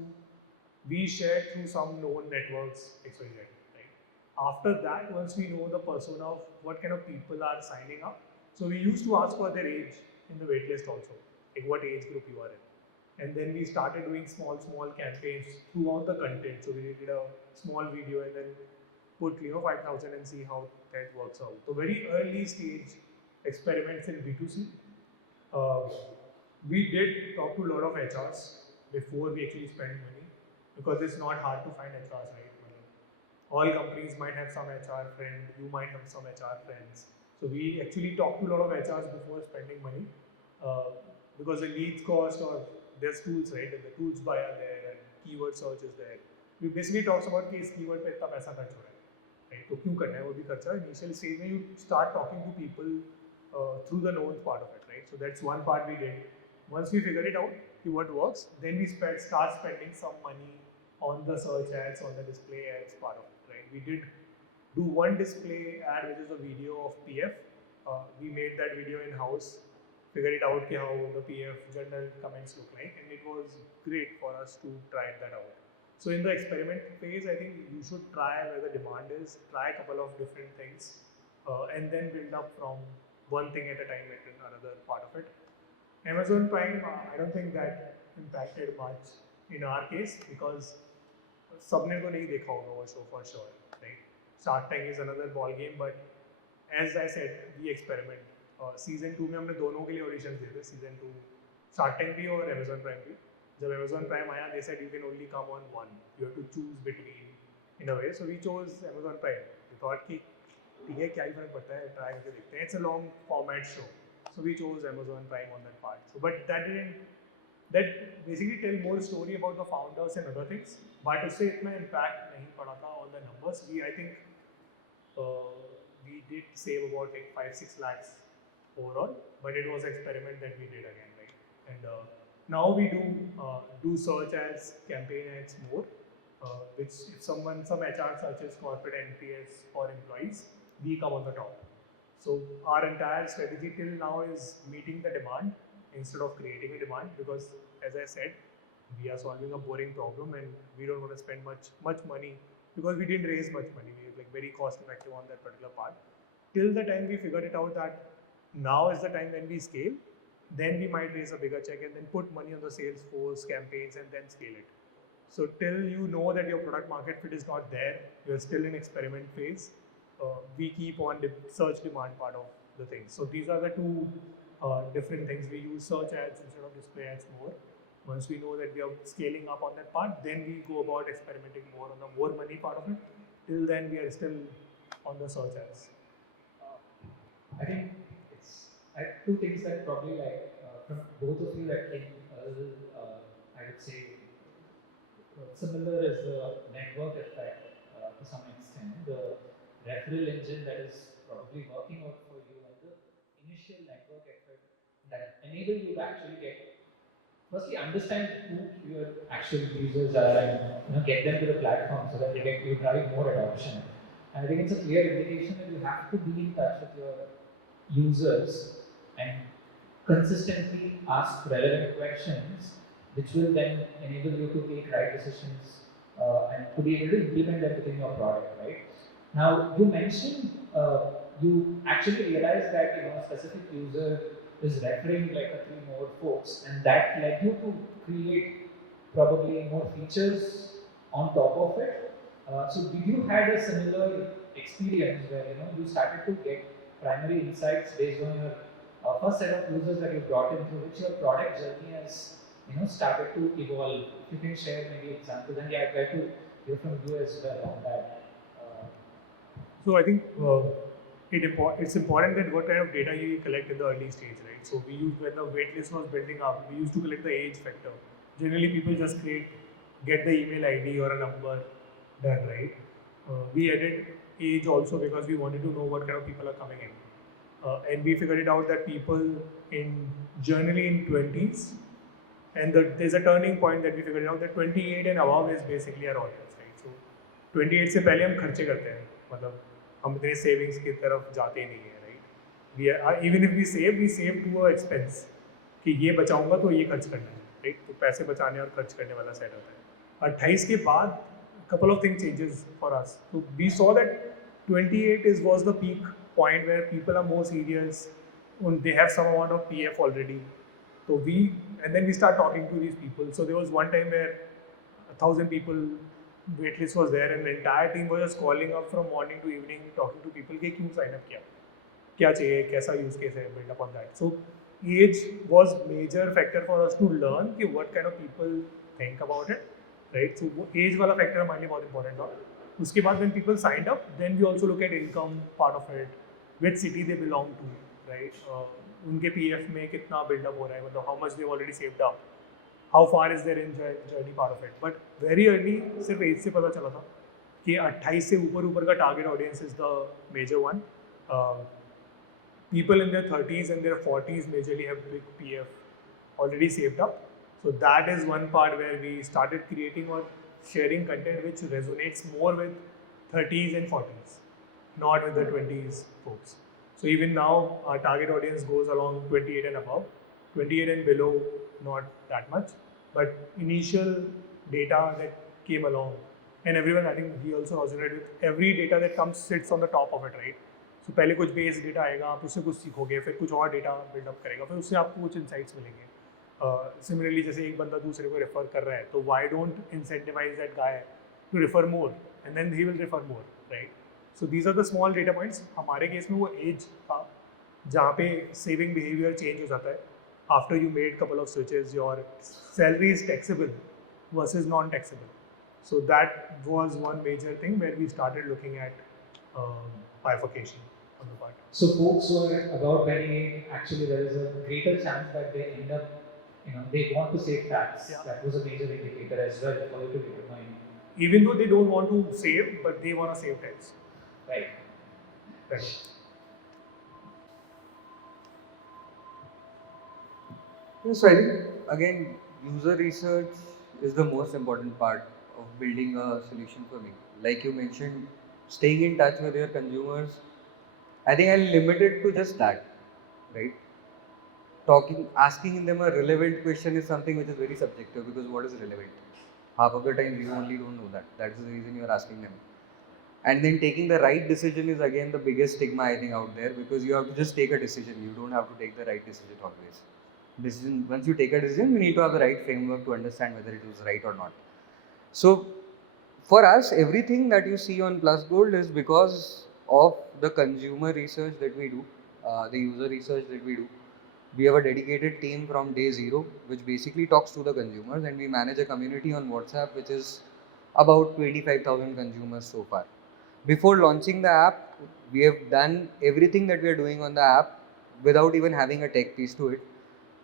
we shared through some known networks, XYZ, right? After that, once we know the persona of what kind of people are signing up, so we used to ask for their age in the waitlist also, like what age group you are in. And then we started doing small campaigns throughout the content. So we did a small video and then put 5,000 and see how that works out. So very early stage experiments in B2C. Uh, we did talk to a lot of HRs before we actually spend money because it's not hard to find HRs, right? All companies might have some HR friend, you might have some HR friends. So we actually talked to a lot of HRs before spending money uh, because the leads cost or there's tools, right? And the tools buy are there and keyword search is there. We basically talks about कि इस keyword पे इतना पैसा खर्च हो रहा है, right? तो क्यों करना है वो भी खर्चा initial stage में you start talking to people through the knowns part of it, right? So that's one part we did. Once we figured it out, what works, then we start spending some money on the search ads, on the display ads part of it, right? We did do one display ad, which is a video of PF. We made that video in-house, figured it out how the PF journal comments look like, and it was great for us to try that out. So in the experiment phase, I think you should try where the demand is, try a couple of different things, and then build up from one thing at a time at another part of it. Amazon Prime, I don't think that impacted much in our case because सबने तो नहीं देखा होगा वो show for sure, right? Shark Tank is another ball game, but as I said, we experiment. Season 2 में हमने दोनों के लिए auditions दिए थे, season 2 Shark Tank भी और Amazon Prime भी. जब Amazon Prime आया, they said you can only come on one. You have to choose between in a way. So we chose Amazon Prime. We thought कि ठीक है क्या ही फर्क पड़ता है, try करके देखते हैं. It's a long format show. So we chose Amazon Prime on that part. So, but that basically tell more story about the founders and other things. But उससे इतना impact नहीं पड़ा था on the numbers. I think we did save about like 5-6 lakhs overall, but it was an experiment that we did again, right? And now we do search ads, campaign ads more, which if some HR searches corporate NPS or employees, we come on the top. So our entire strategy till now is meeting the demand instead of creating a demand because, as I said, we are solving a boring problem and we don't want to spend much money because we didn't raise much money. We were like very cost effective on that particular part. Till the time we figured it out that now is the time when we scale, then we might raise a bigger check and then put money on the sales force campaigns and then scale it. So till you know that your product market fit is not there, you're still in experiment phase. We keep on search demand part of the thing. So these are the two different things. We use search ads instead of display ads more. Once we know that we are scaling up on that part, then we go about experimenting more on the more money part of it. Till then, we are still on the search ads. I think I have two things that probably from both of you that came a little, I would say, similar as the network effect to some extent. The referral engine that is probably working out for you and the initial network effect that enable you to actually firstly understand who your actual users are and get them to the platform so that you drive more adoption. And I think it's a clear indication that you have to be in touch with your users and consistently ask relevant questions which will then enable you to take right decisions and to be able to implement them within your product, right? Now, you mentioned you actually realized that a specific user is referring like a few more folks, and that led you to create probably more features on top of it. So, did you had a similar experience where you started to get primary insights based on your first set of users that you brought in through which your product journey has started to evolve? If you can share maybe examples, and I'd like to hear from you as well on that. So I think it's important that what kind of data you collect in the early stage, right? So we used when the waitlist was building up, we used to collect the age factor. Generally, people just get the email ID or a number done, right? We added age also because we wanted to know what kind of people are coming in. And we figured it out that people generally in 20s, and there's a turning point that we figured out that 28 and above is basically our audience, right? So 28 से पहले हम खर्चे करते हैं, मतलब हम इतने savings की तरफ जाते ही नहीं है, Even if we save to a expense कि ये बचाऊंगा तो ये खर्च करना है, राइट? तो पैसे बचाने और खर्च करने वाला सेट होता है। 28 के बाद couple of things changes for us. So we saw that 28 was the peak point where people are more serious, and they have some amount of PF already. So then we start talking to these people. So there was one time where 1,000 people waitlist was there, and the entire team was just calling up from morning to evening, talking to people कि क्यों sign up किया, क्या चाहिए, कैसा use case है, build up on that. So age was major factor for us to learn कि what kind of people think about it, right? So वो age वाला factor हमारे लिए बहुत important था. उसके बाद when people signed up, then we also look at income part of it, which city they belong to, right? उनके PF में कितना build up हो रहा है, मतलब how much they've already saved up, how far is their journey part of it. But very early सिर्फ age से पता चला था कि 28 से ऊपर का target audience is the major one. People in their 30s and their 40s majorly have big PF already saved up. So that is one part where we started creating or sharing content which resonates more with 30s and 40s, not with the 20s folks. So even now our target audience goes along 28 and above, 28 and below not that much, but initial data that came along, and everyone, I think he also resonated with every data that comes sits on the top of it, right? So पहले कुछ base data आएगा, आप उससे कुछ सीखोगे, फिर कुछ और डेटा बिल्डअप करेगा, फिर उससे आपको कुछ इंसाइट्स मिलेंगे. Similarly, जैसे एक बंदा दूसरे को रेफर कर रहा है, तो why don't incentivize that guy to refer more, and then he will refer more, right? So these are the small data points. हमारे केस में वो एज था जहाँ पे सेविंग बिहेवियर चेंज हो जाता है. After you made couple of switches, your salary is taxable versus non-taxable. So that was one major thing where we started looking at bifurcation on the part. So folks who are about 28, actually there is a greater chance that they end up, they want to save tax. Yeah. That was a major indicator as well for you to determine. Even though they don't want to save, but they want to save tax. Right. Right. So I think again, user research is the most important part of building a solution for me. Like you mentioned, staying in touch with your consumers, I think I'll limit it to just that, right? Asking them a relevant question is something which is very subjective, because what is relevant? Half of the time you only don't know that. That's the reason you are asking them. And then taking the right decision is again the biggest stigma I think out there, because you have to just take a decision. You don't have to take the right decision always. Once you take a decision, you need to have the right framework to understand whether it was right or not. So for us, everything that you see on Plus Gold is because of the consumer research that we do, the user research that we do. We have a dedicated team from day zero, which basically talks to the consumers, and we manage a community on WhatsApp, which is about 25,000 consumers so far. Before launching the app, we have done everything that we are doing on the app without even having a tech piece to it,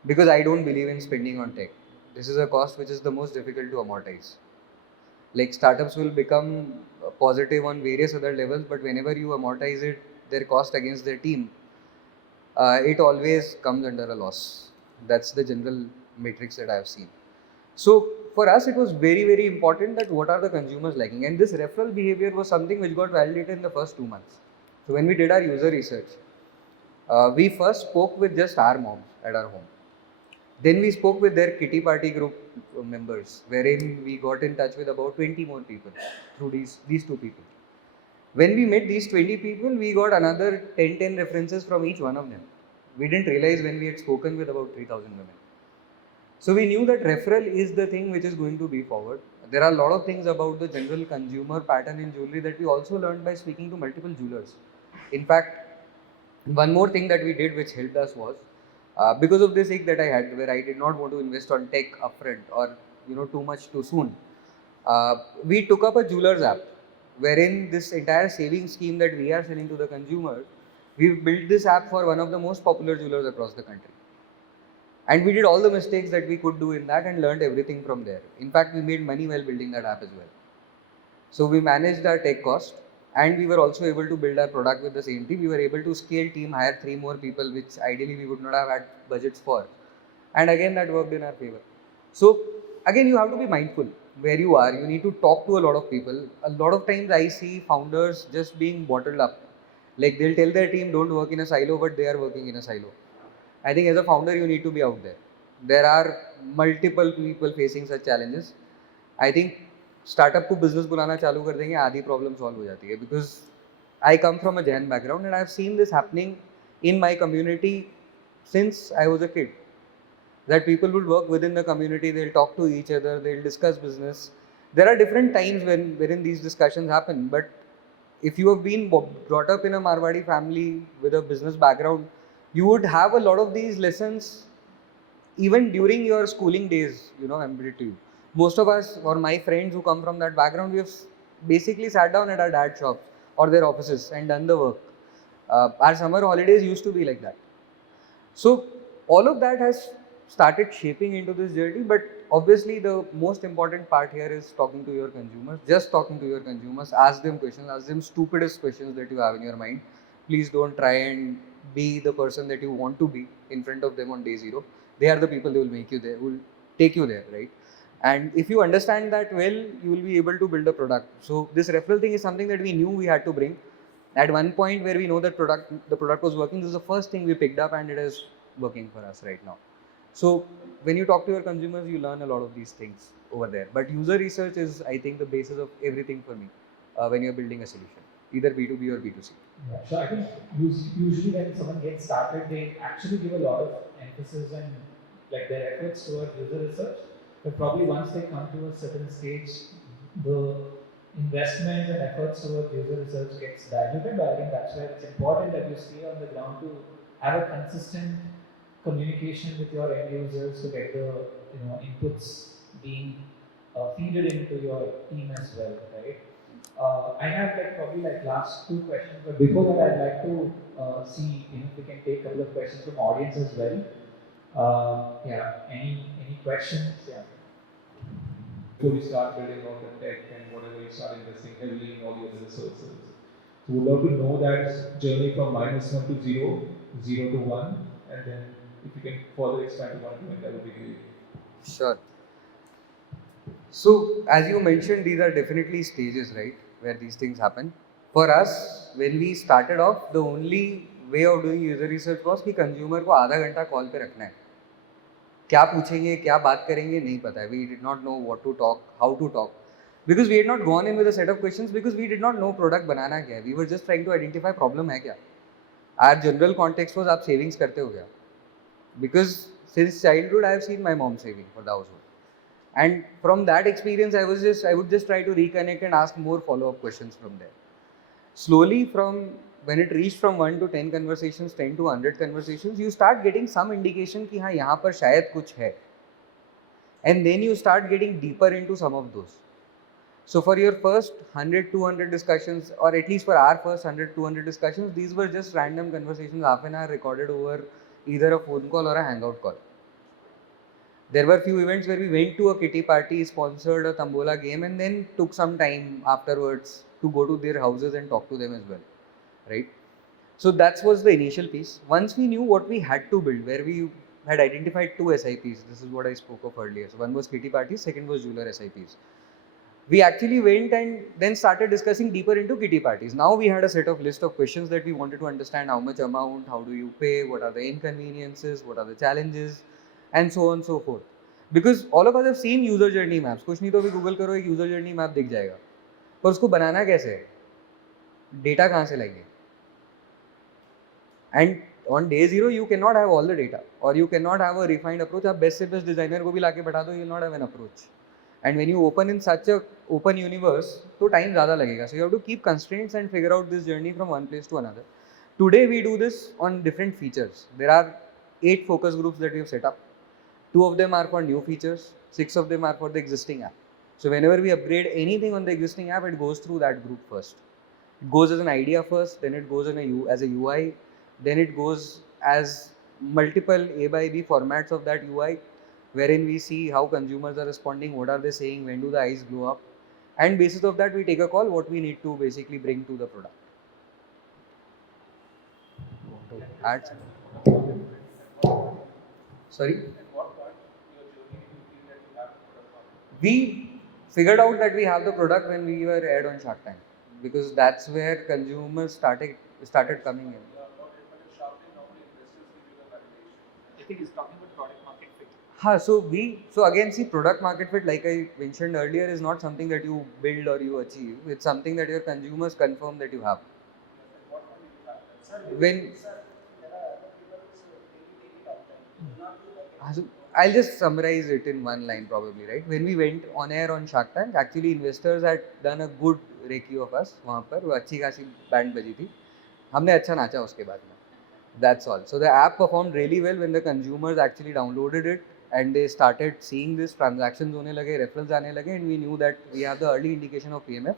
because I don't believe in spending on tech. This is a cost which is the most difficult to amortize. Like startups will become positive on various other levels, but whenever you amortize it, their cost against their team, it always comes under a loss. That's the general matrix that I have seen. So for us, it was very, very important that what are the consumers liking, and this referral behavior was something which got validated in the first 2 months. So when we did our user research, we first spoke with just our moms at our home. Then we spoke with their kitty party group members, wherein we got in touch with about 20 more people through these two people. When we met these 20 people, we got another 10 references from each one of them. We didn't realize when we had spoken with about 3,000 women. So we knew that referral is the thing which is going to be forward. There are a lot of things about the general consumer pattern in jewelry that we also learned by speaking to multiple jewelers. In fact, one more thing that we did which helped us was, because of this ache that I had, where I did not want to invest on tech upfront or too much too soon, we took up a jeweler's app, wherein this entire saving scheme that we are selling to the consumer, we've built this app for one of the most popular jewelers across the country. And we did all the mistakes that we could do in that and learned everything from there. In fact, we made money while building that app as well. So we managed our tech cost, and we were also able to build our product with the same team. We were able to scale team, hire 3 more people, which ideally we would not have had budgets for. And again, that worked in our favor. So again, you have to be mindful where you are. You need to talk to a lot of people. A lot of times I see founders just being bottled up. Like they'll tell their team don't work in a silo, but they are working in a silo. I think as a founder you need to be out there. There are multiple people facing such challenges. I think startup को business बुलाना चालू कर देंगे आधी problem solve हो जाती है because I come from a Jain background and I've seen this happening in my community since I was a kid. That people will work within the community, they'll talk to each other, they'll discuss business. There are different times wherein these discussions happen, but if you have been brought up in a Marwadi family with a business background, you would have a lot of these lessons even during your schooling days, embedded to you. Most of us or my friends who come from that background, we have basically sat down at our dad's shops or their offices and done the work. Our summer holidays used to be like that. So all of that has started shaping into this journey, but obviously the most important part here is talking to your consumers. Just talking to your consumers, ask them questions, ask them stupidest questions that you have in your mind. Please don't try and be the person that you want to be in front of them on day zero. They are the people who will make you there, who will take you there, right? And if you understand that well, you will be able to build a product. So this referral thing is something that we knew we had to bring. At one point where we know that the product was working, this is the first thing we picked up and it is working for us right now. So when you talk to your consumers, you learn a lot of these things over there. But user research is, I think, the basis of everything for me when you're building a solution, either B2B or B2C. Yeah. So I think usually when someone gets started, they actually give a lot of emphasis and like their efforts towards user research. But probably once they come to a certain stage, the investment and efforts towards user research gets diluted. But I think that's where it's important that you stay on the ground to have a consistent communication with your end users to get the inputs being feeded into your team as well, right? I have like probably like last two questions, but before that, I'd like to see if we can take a couple of questions from audience as well. Yeah, any questions? Yeah. Before you start building all the tech and whatever you start investing heavily in all the other resources. So we'd love to know that journey from -1 to 0, 0 to 1, and then if you can further expand to 1 to 1, that would be great. Sure. So as you mentioned, these are definitely stages, right, where these things happen. For us, when we started off, the only way of doing user research was कि consumer को आधा घंटा call पे रखना है. क्या पूछेंगे, क्या बात करेंगे, नहीं पता है. We did not know what to talk, how to talk, because we had not gone in with a set of questions because we did not know product बनाना क्या है. We were just trying to identify problem है क्या. Our general context was आप savings करते हो क्या? Because since childhood I have seen my mom saving for the household. And from that experience, I would just try to reconnect and ask more follow-up questions from there. Slowly, from when it reached from 1 to 10 conversations, 10 to 100 conversations, you start getting some indication कि हाँ यहाँ पर शायद कुछ है. And then you start getting deeper into some of those. So for your first 100, 200 discussions, or at least for our first 100, 200 discussions, these were just random conversations, half an hour recorded over either a phone call or a hangout call. There were few events where we went to a kitty party, sponsored a Tambola game, and then took some time afterwards to go to their houses and talk to them as well, right? So that was the initial piece. Once we knew what we had to build, where we had identified two SIPs, this is what I spoke of earlier. So one was kitty parties, second was jeweler SIPs. We actually went and then started discussing deeper into kitty parties. Now we had a set of list of questions that we wanted to understand: how much amount, how do you pay, what are the inconveniences, what are the challenges, and so on and so forth. Because all of us have seen user journey maps. कुछ नहीं तो अभी Google करो, एक user journey map दिख जाएगा. पर उसको बनाना कैसे है? डेटा कहाँ से लाएंगे? And on day zero you cannot have all the data, or you cannot have a refined approach. आप best से best designer को भी लाके बैठा दो, you will not have an approach. And when you open in such a open universe, तो time ज़्यादा लगेगा. So you have to keep constraints and figure out this journey from one place to another. Today we do this on different features. There are 8 focus groups that we have set up. 2 of them are for new features, 6 of them are for the existing app. So whenever we upgrade anything on the existing app, it goes through that group first. It goes as an idea first, then it goes as a UI, then it goes as multiple A by B formats of that UI, wherein we see how consumers are responding, what are they saying, when do the eyes glow up, and basis of that we take a call what we need to basically bring to the product. Add something. Sorry? We figured out that we have the product when we were aired on Shark Tank, because that's where consumers started started coming in. I think he's talking about product market fit. So again, see, product market fit, like I mentioned earlier, is not something that you build or you achieve. It's something that your consumers confirm that you have. When so I'll just summarize it in one line, probably, right? When we went on air on Shark Tank, actually investors had done a good recce of us वहाँ पर, वो अच्छी खासी band बजी थी, हमने अच्छा नाचा उसके बाद में. That's all. So the app performed really well when the consumers actually downloaded it and they started seeing this, transactions होने लगे, referrals आने लगे, and we knew that we have the early indication of PMF,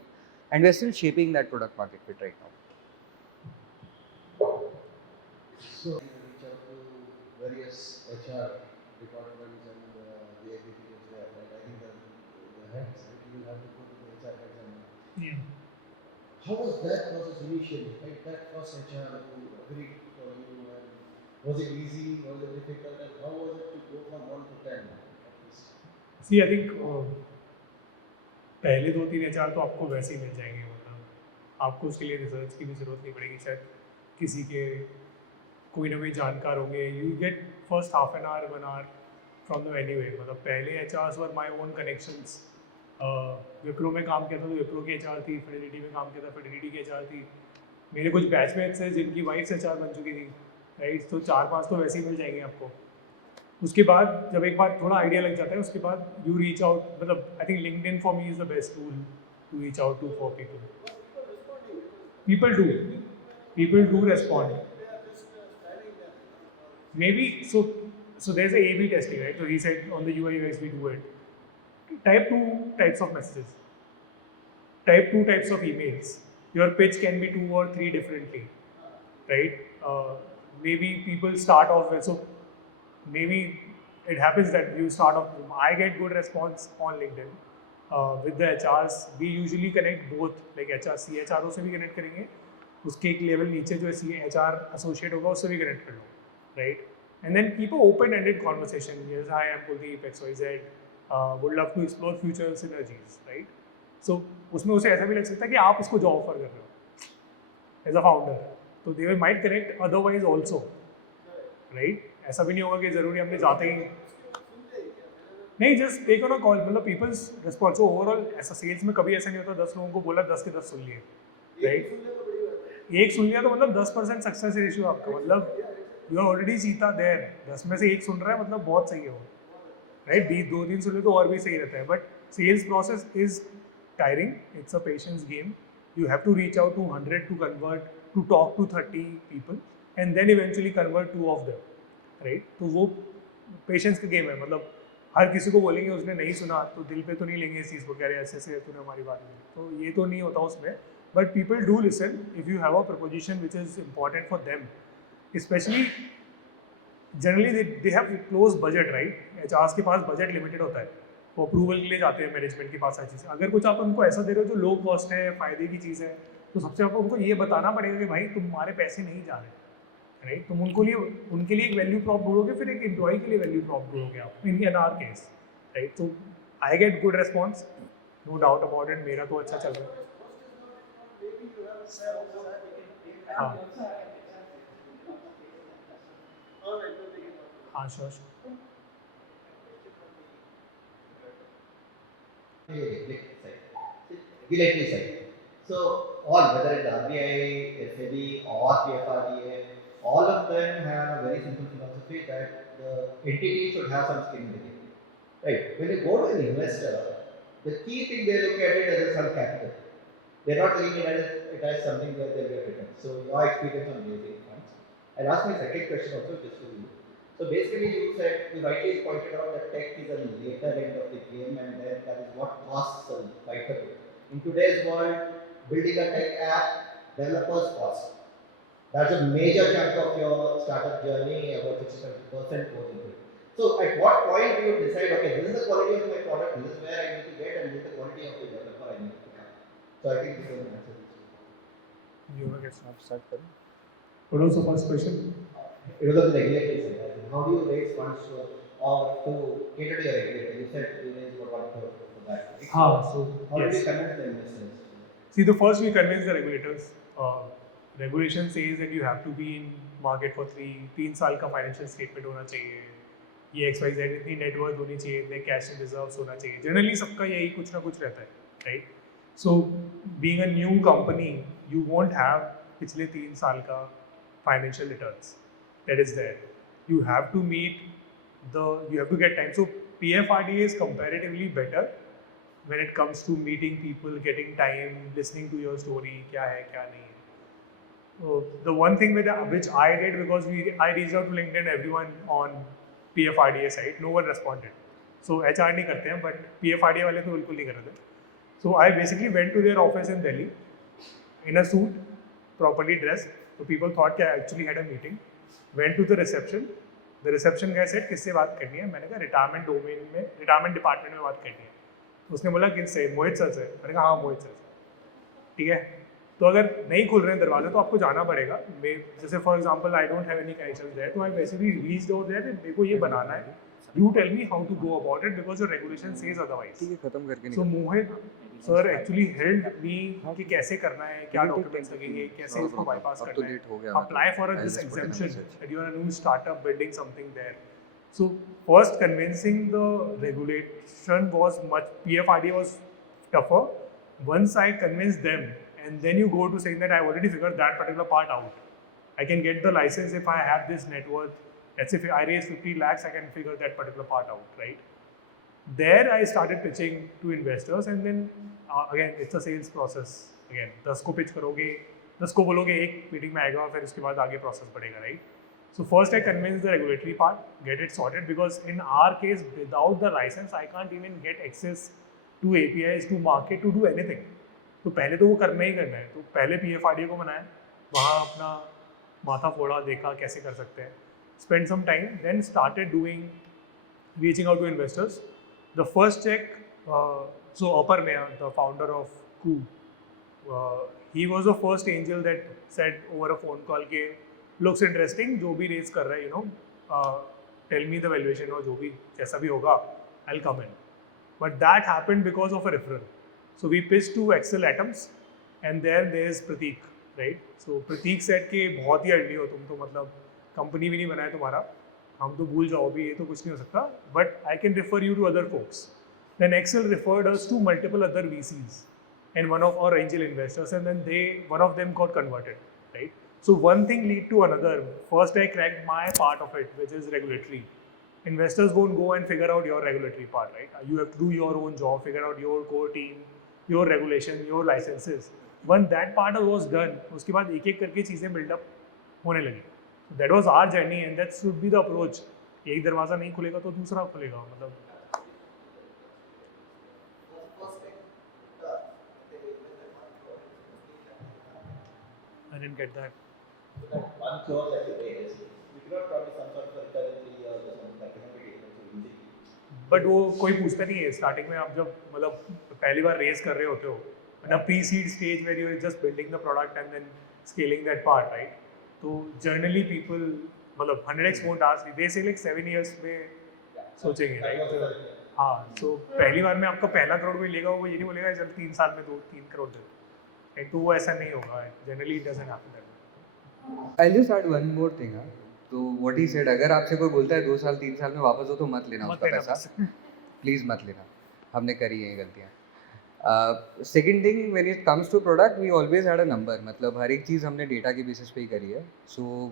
and we're still shaping that product market fit right now. So you reach out to various HR departments and the executives there, right? I think the heads, right? You will have to go to the HR heads and Yeah. how was that process initially? Right, that first HR who agreed for you, and was it easy? Was it difficult? And how was it to go from 1 to 10 at least? See, I think पहले 2-3 HR तो आपको वैसे ही मिल जाएंगे, मतलब आपको उसके लिए research की भी ज़रूरत नहीं पड़ेगी. शायद किसी के कोई ना कोई जानकार होंगे. You get first half an hour 1 our from the anyway. मतलब पहले HRs were my own connections. Wipro में काम किया था तो विप्रो की एचआर थी, फिडेलिटी में काम किया था, फिडेलिटी की एचआर थी. मेरे कुछ बैचमेट्स हैं जिनकी वाइफ्स एचआर बन चुकी थी, राइट? तो 4-5 तो वैसे ही मिल जाएंगे आपको. उसके बाद जब एक बार थोड़ा आइडिया लग जाता है, उसके बाद यू रीच आउट. मतलब I think LinkedIn for me is the best tool to reach out to for people. People do respond. Maybe so there's a A/B testing, right? So he said on the UI UX we do it. Type 2 types of messages. Type 2 types of emails. Your pitch can be 2 or 3 differently, right? Maybe people start off with, so maybe it happens that you start off, I get good response on LinkedIn. With the HRs, we usually connect both, like HR, CHRO से भी connect करेंगे, उसके एक level नीचे जो HR associate होगा उससे भी connect कर लो, right? And then keep an open-ended conversation. Yes, hi, I'm Kuldeep XYZ. Would love to explore future synergies, right? So उसमें उसे ऐसा भी लग सकता है कि आप उसको जॉब ऑफर कर रहे हो एज अ फाउंडर, तो they might connect otherwise also, right? ऐसा भी नहीं होगा कि ज़रूरी हमने जाते ही नहीं, just take on a call. मतलब पीपल्स रिस्पॉन्स. ओवरऑल ऐसा सेल्स में कभी ऐसा नहीं होता 10 लोगों को बोला 10 के 10 सुन लिए, राइट? एक सुन लिया तो मतलब 10% सक्सेस रेशियो आपका. मतलब यू आर ऑलरेडी जीता देयर. 10 में से एक सुन रहा है मतलब बहुत सही है वो, राइट? 2-3 सुन ले तो और भी सही रहता है. But sales process is tiring. It's a patience game. You have to reach out to 100 to convert, to talk to 30 people and then eventually convert 2 of them, right? तो वो patience का game है. मतलब हर किसी को बोलेंगे उसने नहीं सुना तो दिल पे तो नहीं लेंगे इस चीज़ को, कह रहे ऐसे ऐसे तूने हमारी बात नहीं, तो ये तो नहीं होता उसमें. But people do listen if you have a proposition which is important for them. Especially generally they have close budget, right? HRs के पास budget limited होता है, वो अप्रूवल के लिए जाते हैं मैनेजमेंट के पास हर चीज़. अगर कुछ आप उनको ऐसा दे रहे हो जो लो कॉस्ट है, फ़ायदे की चीज़ है, तो सबसे आपको उनको ये बताना पड़ेगा कि भाई तुम्हारे पैसे नहीं जा रहे, राइट? तुम उनके लिए एक वैल्यू प्रॉप ढूंढोगे, फिर एक एम्प्लॉय के लिए वैल्यू प्रॉप ढूंढोगे आप, इन आर केस, राइट? तो I get good response, no doubt about it. मेरा तो अच्छा चल रहा है. हाँ हाँ, sure. Regulatory side. So, all, whether it's RBI, SEBI, or PFRDA, all of them have a very simple philosophy that the entity should have some skin in the game. Right? When you go to an investor, the key thing they look at it as a some capital. They're not looking at it as something where they'll get return. So, your experience on raising funds. I'll ask my second question also just for you. So basically you said, you rightly pointed out that tech is a later end of the game and then that is what costs a vital role. In today's world, building a tech app, developers cost. That's a major chunk of your startup journey, about 60-70% goes into it. So at what point do you decide, okay, this is the quality of my product, this is where I need to get, and this is the quality of the developer I need to have. So I think this is an answer. You want to get started? What was the first question? It was on the regulatory side. How do you raise funds or to cater to your regulator? You said you raised about 1 crore for that. So How yes. did you convince the investors? See, the first we convinced the regulators. Regulation says that you have to be in market for 3 साल का financial statement होना चाहिए, ये XYZ इतनी net worth होनी चाहिए, इतने cash and reserves होना चाहिए. Generally सबका यही कुछ ना कुछ रहता है, right? So being a new company, you won't have पिछले 3 साल का financial returns that is there. You have to you have to get time. So PFRDA is comparatively better when it comes to meeting people, getting time, listening to your story, क्या है क्या नहीं है. So the one thing which I did, because I reached out to LinkedIn, everyone on PFRDA site, no one responded. So HR नहीं करते हैं, but PFRDA वाले तो बिल्कुल नहीं कर रहे थे. So I basically went to their office in Delhi in a suit, properly dressed. So people thought that I actually had a meeting. Went to the reception. The reception guy said किससे बात करनी है? मैंने कहा retirement department में बात करनी है. तो उसने बोला किससे? मोहित सर से. मैंने कहा हाँ मोहित सर से. ठीक है. तो अगर नहीं खुल रहे हैं दरवाजे तो आपको जाना पड़ेगा. जैसे for example I don't have any connections there, तो I basically reached out there कि मेरे को ये बनाना है. You tell me how to go about it because your regulation says otherwise. So Mohit sir actually helped me कि कैसे करना है, क्या documents लगेंगे, कैसे इसको bypass करना है, apply for this exemption that you are a new startup building something there. So first convincing the regulation was PFRDA was tougher. Once I convinced them, and then you go to saying that I've already figured that particular part out. I can get the license if I have this net worth. Let's say if I raise 50 lakhs, I can figure that particular part out, right? There I started pitching to investors, and then again it's a sales process. Again 10 को pitch करोगे, 10 को बोलोगे, एक meeting में आएगा, फिर उसके बाद आगे process बढ़ेगा, right? So first I convinced the regulatory part, get it sorted, because in our case without the license I can't even get access to APIs, to market, to do anything. तो पहले तो वो करना ही करना है. तो पहले PFRDA को बनाया, वहाँ अपना माथा फोड़ा, देखा कैसे कर सकते हैं. Spent some time, then started reaching out to investors. The first check, so Apar Mea, the founder of Coup, he was the first angel that said over a phone call के looks interesting, जो भी raise कर रहा है, tell me the valuation और जो भी जैसा भी होगा, I'll come in. But that happened because of a referral. So we pitched to Excel Atoms, and there is Prateek, right? So Prateek said कि बहुत ही early हो तुम, तो मतलब कंपनी भी नहीं बनाया तुम्हारा, हम तो भूल जाओ भी, ये तो कुछ नहीं हो सकता, but I can refer you to other folks. Then Accel referred us to multiple other VCs and one of our angel investors, and then one of them got converted, right? So one thing lead to another. First I cracked my part of it, which is regulatory. Investors won't go and figure out your regulatory part, right? You have to do your own job, figure out your core team, your regulation, your licenses. Once that part was done, उसके बाद एक एक करके चीज़ें buildup होने लगी. That was our journey, and that should be the approach. एक दरवाजा नहीं खुलेगा तो दूसरा खुलेगा, मतलब. I didn't get that. So that 1 crore that you raised, we cannot promise some sort of a return in 3 years or something like that. We take it so easily. But वो कोई पूछता नहीं है स्टार्टिंग में. आप जब मतलब पहली बार रेस कर रहे होते हो, in a pre-seed stage where you are just building the product and then scaling that part, right? तो generally people मतलब 100x won't ask. They say like 7 years में सोचेंगे, right? हाँ, so पहली बार में आपका पहला करोड़ कोई लेगा, वो ये नहीं बोलेगा जब 3 साल में 2-3 करोड़ दे, right? तो वो ऐसा नहीं होगा. Generally it doesn't happen that way. I'll just add one more thing. तो what he said, अगर आपसे कोई बोलता है 2 साल 3 साल में वापस हो तो मत लेना उसका पैसा, प्लीज़ मत लेना. हमने करी है ये गलतियाँ. Second thing, when it comes to product, we always had a number. मतलब हर एक चीज़ हमने डेटा के बेसिस पे ही करी है. सो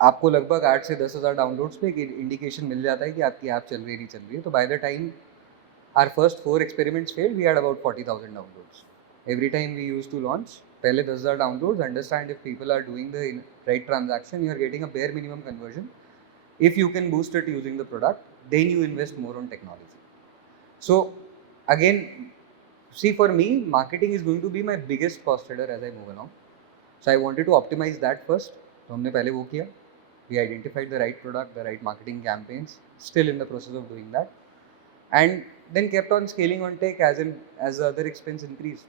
आपको लगभग 8 से 10,000 डाउनलोड्स पे एक इंडिकेशन मिल जाता है कि आपकी ऐप चल रही नहीं चल रही है. तो by the time our first 4 experiments failed, we had about 40,000 downloads. Every time we use to launch, पहले 10,000 downloads, understand if people are doing the right transaction, you are getting a bare minimum conversion. If you can boost it using the product, then you invest more on technology. So again, see, for me, marketing is going to be my biggest cost header as I move along. So I wanted to optimize that first. So हमने पहले वो किया. We identified the right product, the right marketing campaigns. Still in the process of doing that, and then kept on scaling on tech as the other expense increased.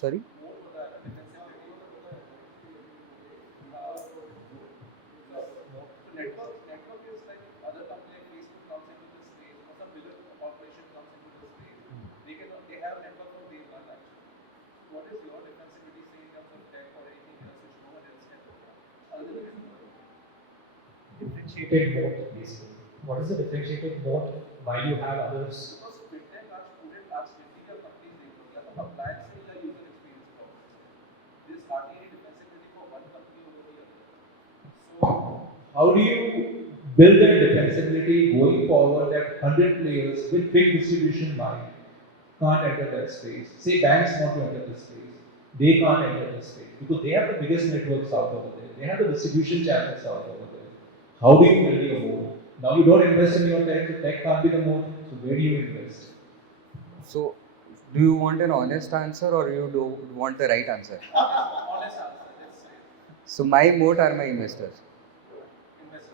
Sorry. what is your defensibility say in terms of tech or anything else which no one else can do other than Differentiated moat, basically. What is the differentiated moat while you have others? because fintech आज पूरे आज जितनी भी companies देख लो या तो appliance में या user experience problem there is hardly any defensibility for one company over the other. So How do you build that defensibility going forward that 100 players with big distribution mind can't enter that space? Say banks want to enter this space. They can't enter this space because they have the biggest networks out over there. They have the distribution channels out over there. How do you build your moat? Now you don't invest in your tech, the tech can't be the moat, so where do you invest? So, do you want an honest answer or you do want the right answer? honest answer, let's say So, my moat are my investors. investors.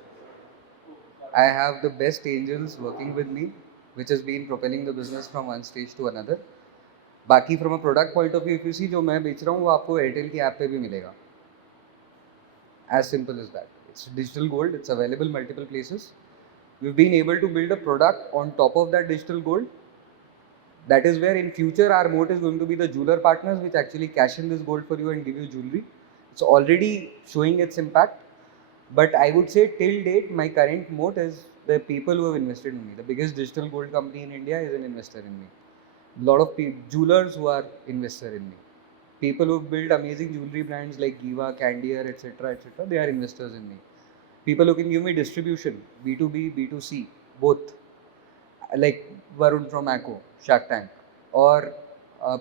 I have the best angels working with me, which has been propelling the business from one stage to another. बाकी from a product point of view, if you see जो मैं बेच रहा हूँ वो आपको Airtel की app पे भी मिलेगा. As simple as that. It's digital gold. It's available multiple places. We've been able to build a product on top of that digital gold. That is where in future our moat is going to be the jeweler partners which actually cash in this gold for you and give you jewelry. It's already showing its impact. But I would say till date, my current moat is the people who have invested in me. The biggest digital gold company in India is an investor in me. A lot of jewelers who are investor in me. People who build amazing jewelry brands like Giva, Candier, etc., they are investors in me. People who can give me distribution, B2B, B2C, both, like Varun from Acco, Shark Tank, or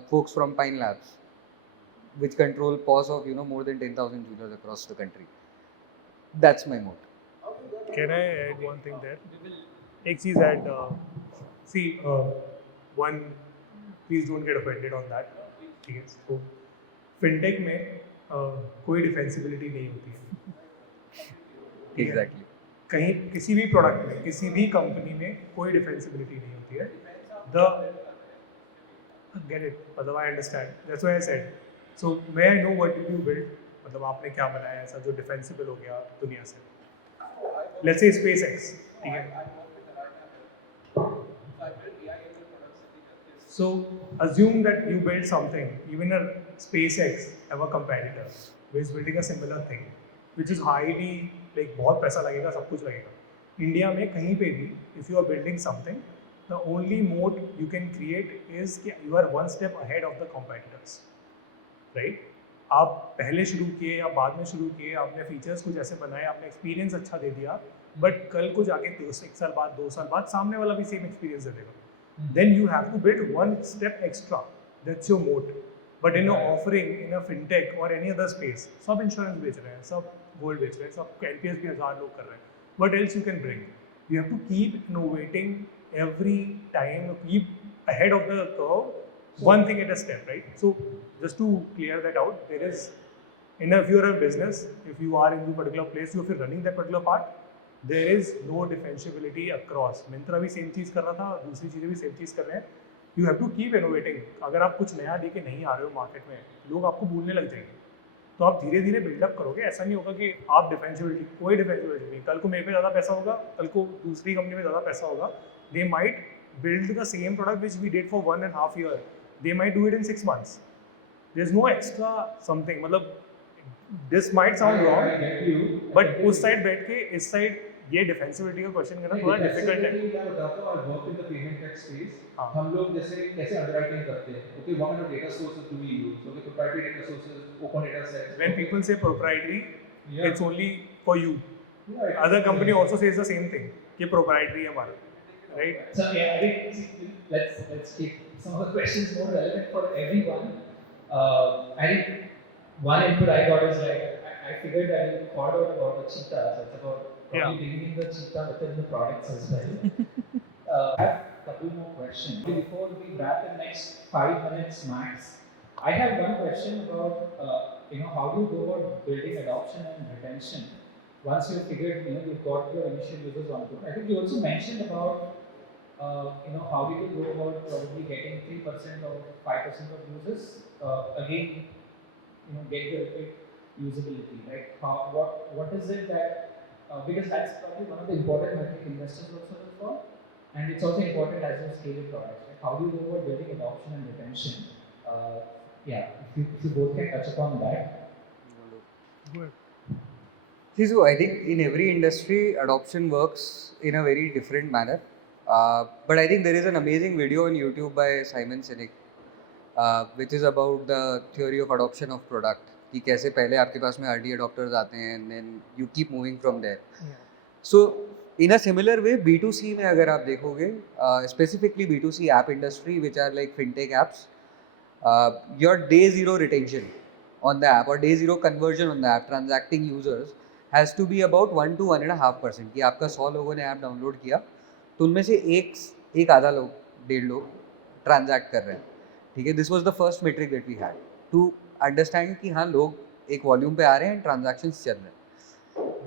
folks from Pine Labs, which control POS of more than 10,000 jewelers across the country. That's my moat. Can I add one thing there? एक चीज़ add, see, one, please don't get offended on that. ठीक है, तो fintech में कोई डिफेंसिबिलिटी नहीं होती है. ठीक है? Exactly. कहीं किसी भी प्रोडक्ट में किसी भी कंपनी में कोई डिफेंसिबिलिटी नहीं होती है. द गेट इट, मतलब I understand, that's why I said. So may I know what did you build, मतलब आपने क्या बनाया ऐसा जो डिफेंसिबल हो गया दुनिया से. लेट्स से स्पेस एक्स, ठीक है. So assume that you build something, even a SpaceX have a competitor who is building a similar thing, which is highly like बहुत पैसा लगेगा, सब कुछ लगेगा. इंडिया में कहीं पे भी if you are building something, the only moat you can create is कि you are one step ahead of the competitors, right? आप पहले शुरू किए या बाद में शुरू किए, आपने फीचर्स कुछ ऐसे बनाए, आपने एक्सपीरियंस अच्छा दे दिया, बट कल को जाके 1 साल बाद 2 साल बाद सामने वाला भी सेम एक्सपीरियंस दे देगा. Then you have to build one step extra. That's your moat. But in your offering, in a fintech or any other space, सब इंश्योरेंस बेच रहे हैं, सब गोल्ड बेच रहे हैं, सब एलपीएस भी 1000 लोग कर रहे हैं. What else you can bring? You have to keep innovating every time, keep ahead of the curve, one thing at a step, right? So just to clear that out, there is, if you're a business, if you are in a particular place, if you're running that particular part, there is no differentiability across. Myntra भी same चीज़ कर रहा था, दूसरी चीज़ें भी same चीज़ कर रहे हैं. You have to keep innovating. अगर आप कुछ नया लेके नहीं आ रहे हो मार्केट में, लोग आपको भूलने लग जाएंगे. तो आप धीरे धीरे बिल्डअप करोगे. ऐसा नहीं होगा कि आप डिफेंसिबिलिटी, कोई डिफेंसिबिलिटी नहीं. कल को मेरे पे ज़्यादा पैसा होगा, कल को दूसरी कंपनी में ज़्यादा पैसा होगा. They might build the same product which we did for 1.5 year. They might do it in 6 months. There's no extra something. मतलब this might sound wrong, but उस साइड बैठ के इस साइड ये डिफेंसिबिलिटी का क्वेश्चन करना थोड़ा डिफिकल्ट है. मैं बताता हूँ, I work in the payment tech space. हाँ. हम लोग जैसे कैसे अंडरराइटिंग करते हैं. Okay, what kind of data sources do we use? Okay, proprietary data sources, open data sets. When people say proprietary, Yeah. it's only for you. Yeah, Other company also says the same thing कि proprietary है हमारा, right? So yeah, I think let's keep some of the questions more relevant for everyone. I think one input I got is like I figured that you thought about the cheetah, so it's about probably bringing the cheetah within the products as well. I have a couple more questions before we wrap in next 5 minutes max. I have one question about how do you go about building adoption and retention once you've figured you've got your initial users on board. I think you also mentioned about how did you go about probably getting 3% or 5% of users again get the repeat usability, right? What is it that because that's probably one of the important metric investors also look for, and it's also important as you scale your products, right? How do you go about building adoption and retention Yeah, if you both can touch upon that. See, so I think in every industry, adoption works in a very different manner. But I think there is an amazing video on YouTube by Simon Sinek, which is about the theory of adoption of product. कि कैसे पहले आपके पास में early adopters आते हैं and then you keep moving from there. So in a similar way, B2C में अगर आप देखोगे, specifically B2C app industry, which are like fintech apps, your day zero retention on the app or day zero conversion on the app, transacting users has to be about 1 to 1.5%. कि आपका 100 लोगों ने app download किया तो उनमें से एक आधा लोग 1.5 लोग ट्रांजैक्ट कर रहे हैं, ठीक है. This was the first metric that we had to understand कि हाँ लोग एक वॉल्यूम पे आ रहे हैं, ट्रांजैक्शंस चल रहे हैं.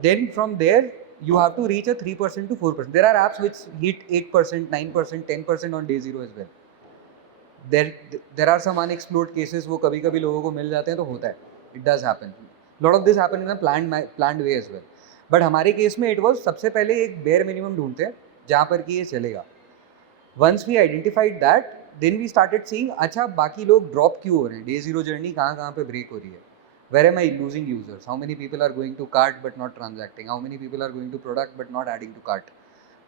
Then from there you have to reach a 3% to 4%. There are apps which hit 8%, 9%, 10% on day zero as well. There are some unexplored cases वो कभी कभी लोगों को मिल जाते हैं तो होता है. It does happen. Lot of this happen in a planned way as well. But हमारे केस में it was सबसे पहले एक bare minimum ढूंढते हैं जहाँ पर कि ये चलेगा. Once we identified that, then we started seeing अच्छा बाकी लोग drop क्यों हो रहे हैं, day zero journey कहाँ पे break हो रही है. Where am I losing users? How many people are going to cart but not transacting? How many people are going to product but not adding to cart?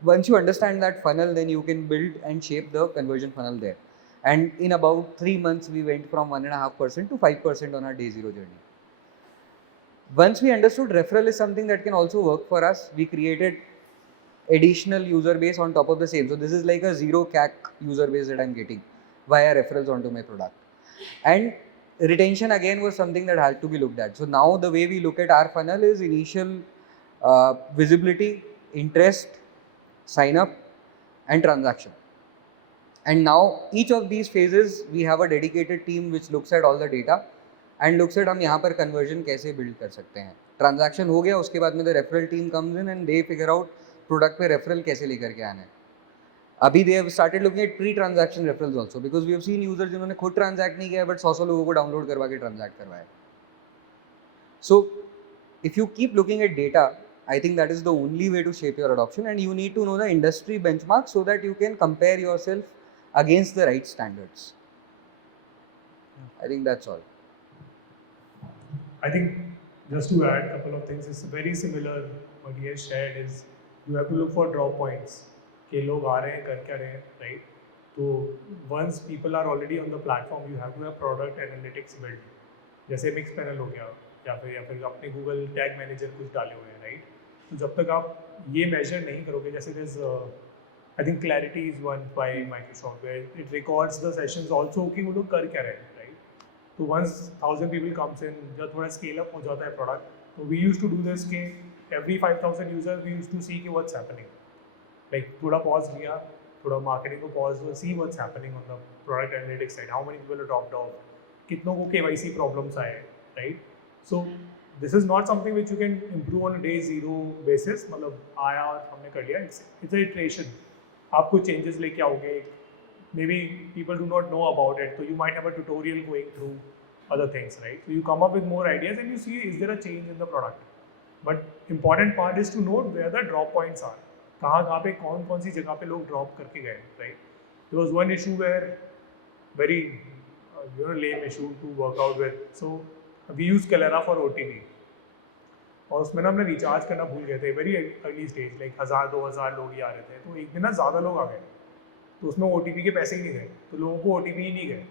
Once you understand that funnel, then you can build and shape the conversion funnel there. And in about 3 months, we went from 1.5% to 5% on our day zero journey. Once we understood referral is something that can also work for us, we created additional user base on top of the same. So this is like a zero CAC user base that I'm getting via referrals onto my product. And retention again was something that had to be looked at. So now the way we look at our funnel is initial visibility, interest, sign up and transaction. And now each of these phases we have a dedicated team which looks at all the data and looks at हम यहाँ पर conversion कैसे build कर सकते हैं. Transaction हो गया, उसके बाद में the referral team comes in and they figure out product पे referral कैसे लेकर के आना है. अभी they have started looking at pre-transaction referrals also because we have seen users जिन्होंने खुद transact नहीं किया but 100 लोगों को download करवा के transact करवाया. So if you keep looking at data, I think that is the only way to shape your adoption, and you need to know the industry benchmark so that you can compare yourself against the right standards. I think that's all. I think just to add a couple of things, it's very similar what he has shared is you have to look for drop points. कि लोग आ रहे हैं कर क्या रहे हैं, right? तो once people are already on the platform, you have to have product analytics built. जैसे मिक्स पैनल हो गया या फिर अपने गूगल टैग मैनेजर कुछ डाले हुए हैं, राइट? तो जब तक आप ये मेजर नहीं करोगे, जैसे this I think clarity is one by Microsoft where it records the sessions also कि वो लोग कर क्या रहे हैं, राइट? तो वंस 1000 पीपल कम्स इन, जब थोड़ा स्केल अप हो जाता है प्रोडक्ट, तो we use to do this के every 5000 users we use to see कि व्हाट्स हैपनिंग, लाइक थोड़ा पॉज लिया, थोड़ा मार्केटिंग को pause, see what's happening on the product analytics side, how many people are dropped off, कितनों को KYC problems आए, right? So this is not something which you can improve on day zero basis, मतलब आया और हमने कर लिया. It's a iteration. आप कुछ चेंजेस लेके आओगे, maybe people do not know about it, so you might have a tutorial going through other things, right? So you come up with more ideas and you see is there a change in the product. But important part is to note where the drop points are. कहाँ पे कौन सी जगह पे लोग drop करके गए, right? There was one issue where very lame issue to work out with. So we use Kalera for OTP. और उसमें ना हमने रिचार्ज करना भूल गए थे, वेरी अर्ली स्टेज, लाइक 1000-2000 लोग ही आ रहे थे. तो एक दिन ना ज़्यादा लोग आ गए, तो उसमें OTP के पैसे ही नहीं गए, तो लोगों को OTP ही नहीं गए,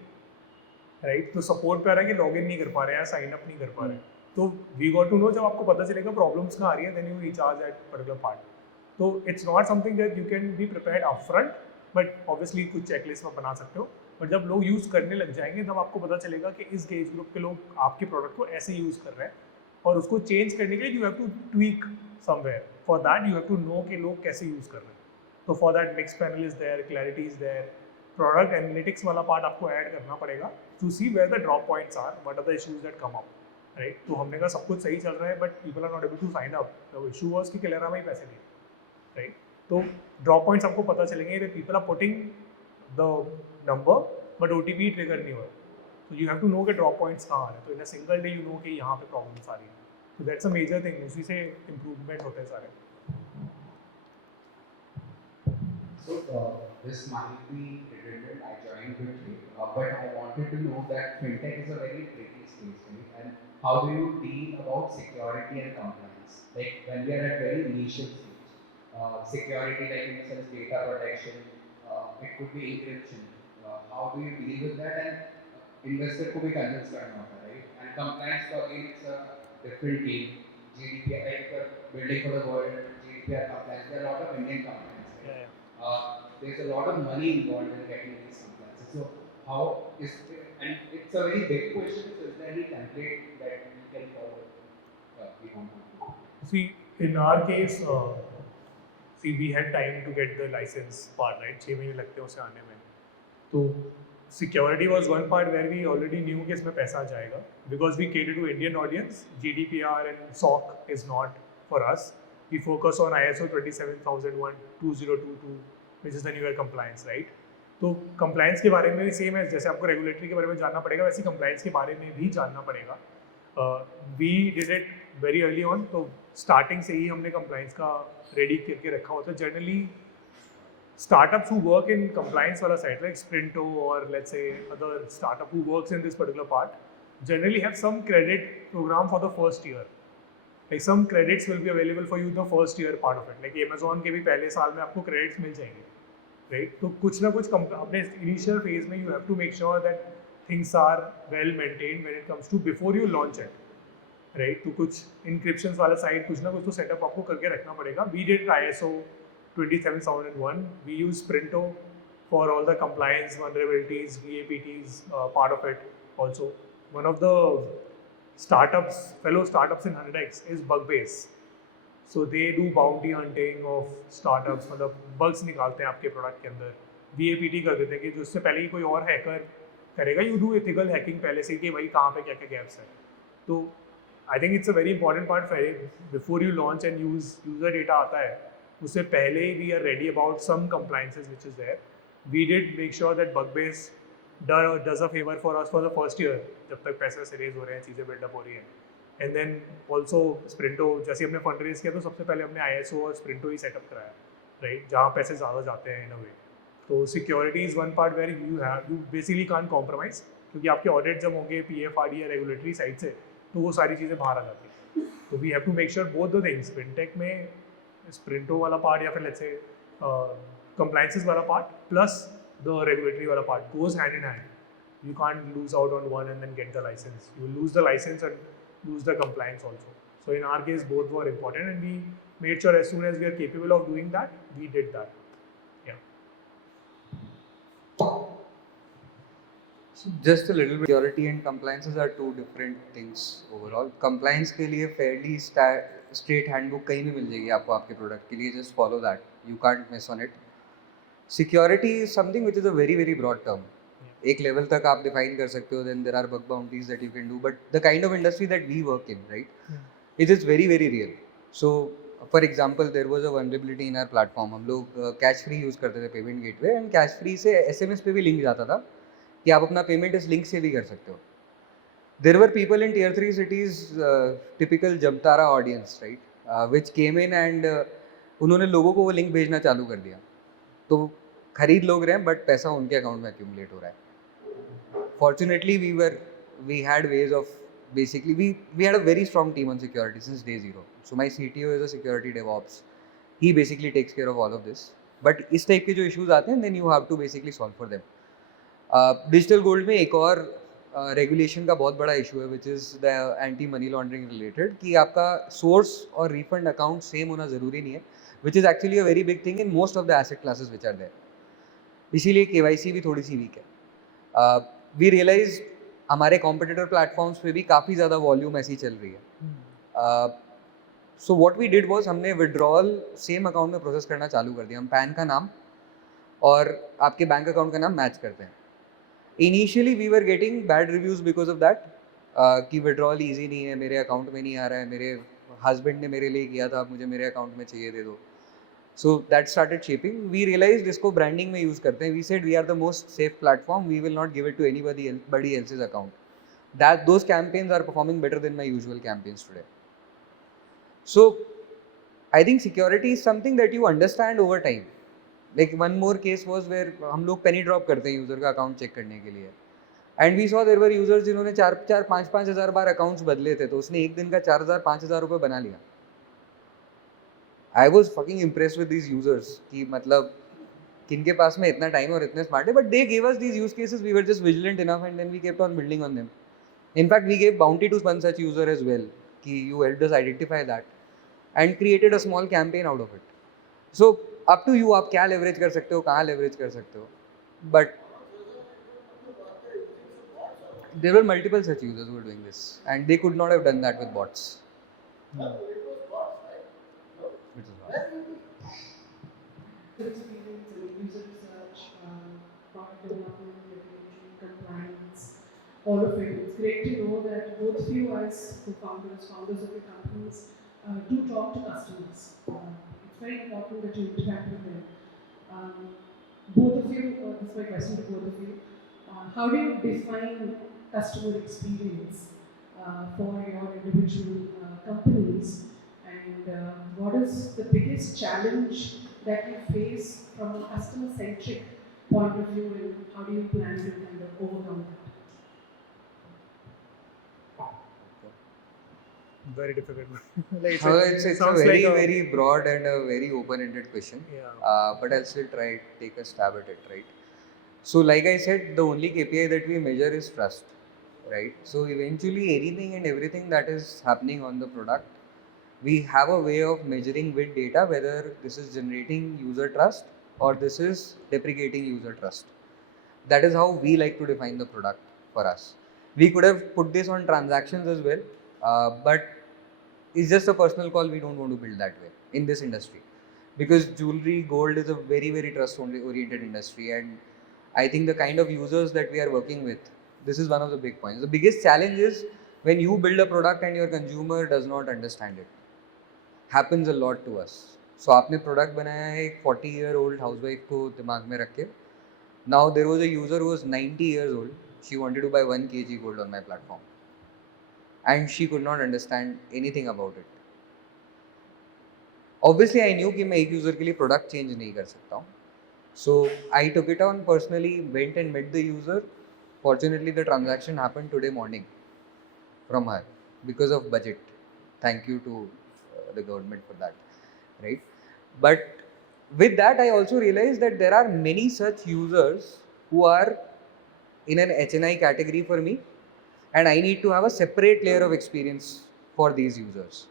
राइट? तो सपोर्ट पे आ रहा है कि लॉगिन नहीं कर पा रहे हैं, साइन अप नहीं कर पा रहे हैं. तो वी गॉट टू नो, जब आपको पता चलेगा प्रॉब्लम्स कहाँ आ रही है, then you recharge that particular part. तो it's not something that you can be prepared upfront, but obviously कुछ चेकलिस्ट में बना सकते हो. बट जब लोग यूज़ करने लग जाएंगे तब आपको पता चलेगा कि इस एज ग्रुप के लोग आपके प्रोडक्ट को ऐसे यूज़ कर रहे हैं, और उसको चेंज करने के लिए you have to tweak somewhere. For that you have to know कि लोग कैसे यूज़ कर रहे हैं. तो for that Mixpanel is there, Clarity is there, product analytics वाला पार्ट आपको ऐड करना पड़ेगा to see where the drop points are, what are the issues that come up, right? तो हमने कहा सब कुछ सही चल रहा है but people are not able to sign up. The issue was कि Kalera में ही पैसे नहीं, राइट? तो ड्रॉप पॉइंट्स आपको पता चलेंगे, people are putting the number but OTP trigger नहीं हुआ. तो यू हैव टू नो कि ड्रॉप पॉइंट्स कहाँ आ रहे हैं. तो in a single day you know कि यहाँ पे प्रॉब्लम्स आ रही है. तो दैट्स अ मेजर थिंग, उसी से इम्प्रूवमेंट होते हैं सारे. So this might be redundant. I joined a bit late, but I wanted to know that fintech is a very tricky space, right? And how do you deal about security and compliance? Like when we are at very initial stage, security, like in the sense data protection, it could be encryption. How do you deal with that? And investor को भी convince करना होता है, right? And compliance for again it's a different game. GDPR, like building for the world, GDPR compliance. There are a lot of Indian compliance, right? Yeah. There's a lot of money involved in getting these compliances. So how is and it's a very big question. So is there any template that we can follow? We want to. See, in our case, see, we had time to get the license part, right? 6 महीने लगते हैं उसे आने में. तो security was one part where we already knew कि इसमें पैसा जाएगा because we cater to Indian audience. GDPR and SOC is not for us. We focus on ISO 27001 2022, which is the newer compliance, right? तो compliance के बारे में भी same है, जैसे आपको regulatory के बारे में जानना पड़ेगा वैसे compliance के बारे में भी जानना पड़ेगा. We did it very early on, तो starting से ही हमने compliance का ready करके रखा होता है. Generally startups who work in compliance wala side, like Sprinto or let's say other startup who works in this particular part, generally have some credit program for the first year. Like some credits will be available for you the first year part of it. Like Amazon के भी पहले साल में आपको credits मिल जाएंगे, right? तो कुछ ना कुछ अपने initial phase में you have to make sure that things are well maintained when it comes to before you launch it, right? तो कुछ encryptions वाला side कुछ ना कुछ तो setup आपको करके रखना पड़ेगा. We did ISO 27001. We use Sprinto for all the compliance vulnerabilities, VAPTs, part of it also. One of the fellow startups in 100x is Bugbase. So they do bounty hunting of startups, मतलब bugs निकालते हैं आपके product के अंदर. VAPT कर देते हैं कि जिससे पहले ही कोई और hacker करेगा. You do ethical hacking पहले से कि भाई कहाँ पे क्या क्या gaps है. तो I think it's a very important part. Before you launch and user data आता है, उससे पहले we are ready about some compliances which is there. We did make sure that Bugbase does a favor for us for the first year जब तक पैसे से raise हो रहे हैं, चीज़ें build up हो रही हैं. And then also Sprinto, जैसे हमने fund raise किया तो सबसे पहले हमने ISO और Sprinto ही setup कराया, right? जहाँ पैसे ज़्यादा जाते हैं in a way. तो security is one part where you basically can't compromise, क्योंकि आपके audit जब होंगे PFRD या regulatory side से, तो वो सारी चीज़ें बाहर आ जाती हैं. तो we have to make sure both the things, fintech में Sprinto वाला part या फिर let's say compliances वाला part plus the regulatory वाला part goes hand in hand. You can't lose out on one and then get the license. You will lose the license and lose the compliance also. So in our case, both were important, and we made sure as soon as we are capable of doing that, we did that. Yeah. So just a little bit, security and compliances are two different things overall. Compliance के लिए fairly straight handbook कहीं भी मिल जाएगी आपको आपके product के लिए. Just follow that. You can't miss on it. Security is something which is a very very broad term. एक level तक आप define कर सकते हो. Then there are bug bounties that you can do. But the kind of industry that we work in, right, it is very very real. So for example, there was a vulnerability in our platform. हम लोग cash free use करते थे payment gateway, and cash free से SMS पे भी link जाता था कि आप अपना पेमेंट इस लिंक से भी कर सकते हो. There were people in tier 3 cities, typical Jamtara audience, right, which came in and उन्होंने लोगों को वो लिंक भेजना चालू कर दिया. तो खरीद लोग रहे हैं बट पैसा उनके अकाउंट में accumulate हो रहा है. Fortunately, we had ways of basically we had a very strong team on security since day zero. So my CTO is a security DevOps. He basically takes care of all of this. But इस type के जो issues आते हैं, then you have to basically solve for them. Digital gold में एक और regulation का बहुत बड़ा इशू है which is the anti money laundering related, कि आपका सोर्स और रिफंड अकाउंट सेम होना ज़रूरी नहीं है, which is actually a very big thing in most of the asset classes which are there. इसीलिए KYC भी थोड़ी सी वीक है. वी रियलाइज हमारे कॉम्पिटिटर प्लेटफॉर्म्स पे भी काफ़ी ज़्यादा वॉल्यूम ऐसी चल रही है. So what we did was, हमने विड्रॉल सेम अकाउंट में प्रोसेस करना चालू कर दिया. हम पैन का नाम और आपके बैंक अकाउंट का नाम मैच करते हैं. Initially we were getting bad reviews because of that, कि विड्रॉल ईजी नहीं है, मेरे अकाउंट में नहीं आ रहा है, मेरे हस्बैंड ने मेरे लिए किया था, अब मुझे मेरे अकाउंट में चाहिए, दे दो. So that started shaping. We realise इसको ब्रांडिंग में यूज़ करते हैं. We said we are the most safe platform, we will not give it to anybody else's account. That those campaigns are performing better than my usual campaigns today. सो I think security is something that you understand over time. Like one more case was where हम लोग penny drop करते हैं user का account check करने के लिए, and we saw there were users जिन्होंने 4-5 हज़ार बार accounts बदले थे, तो उसने एक दिन का 4,000-5,000 रुपये बना लिया. I was fucking impressed with these users कि मतलब किनके पास में इतना टाइम और इतने स्मार्ट है, but they gave us these use cases. We were just vigilant enough, and then we kept on building on them. In fact, we gave bounty to one such user as well. कि you helped us identify that and created a small campaign out of it. So up to you, आप क्या leverage कर सकते हो, कहाँ leverage कर सकते हो. But there were multiple such users who were doing this, and they could not have done that with bots. No. Which is why. Experience in user research, product development, regulatory compliance, all of it. It's great to know that both of you as co-founders, founders of your companies, do talk to customers. It's very important that you interact with them. Both of you, this is my question to both of you. How do you define customer experience for your individual companies? And what is the biggest challenge that you face from a customer-centric point of view, and how do you plan to kind of overcome that? Very difficult. It's a very, very broad and a very open-ended question. Yeah. But I'll still try take a stab at it, right? So, like I said, the only KPI that we measure is trust, right? So, eventually, anything and everything that is happening on the product, we have a way of measuring with data whether this is generating user trust or this is deprecating user trust. That is how we like to define the product for us. We could have put this on transactions as well, but it's just a personal call. We don't want to build that way in this industry, because jewelry, gold is a very, very trust oriented industry, and I think the kind of users that we are working with, this is one of the big points. The biggest challenge is when you build a product and your consumer does not understand it. Happens a lot to us. So आपने product बनाया है एक 40-year-old housewife को दिमाग में रख के. Now there was a user who was 90 years old. She wanted to buy 1 kg gold on my platform, and she could not understand anything about it. Obviously, I knew कि मैं एक user के लिए product change नहीं कर सकता हूँ. So I took it on personally, went and met the user. Fortunately, the transaction happened today morning from her because of budget. Thank you to the government for that, right? But with that, I also realized that there are many such users who are in an HNI category for me, and I need to have a separate layer of experience for these users.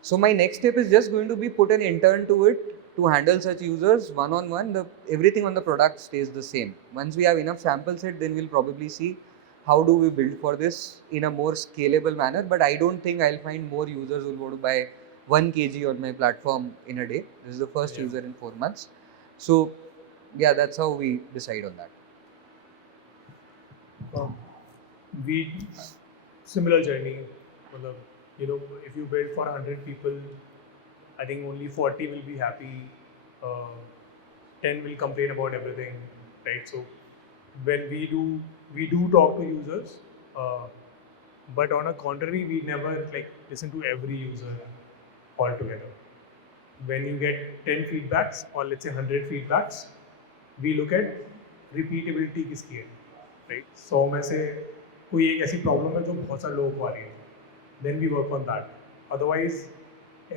So my next step is just going to be put an intern to it to handle such users one-on-one. Everything on the product stays the same. Once we have enough sample set, then we'll probably see how do we build for this in a more scalable manner. But I don't think I'll find more users who will want to buy 1 kg on my platform in a day. This is the first user in 4 months. So yeah, that's how we decide on that. We similar journey. You know, if you build for 100 people, I think only 40 will be happy. 10 will complain about everything, right? So when we do talk to users, but on a contrary, we never like listen to every user altogether. When you get 10 feedbacks or let's say 100 feedbacks, we look at repeatability किसकी है, right? 100 में से कोई एक ऐसी problem है जो बहुत सारे लोगों को आ रही है, then we work on that. Otherwise,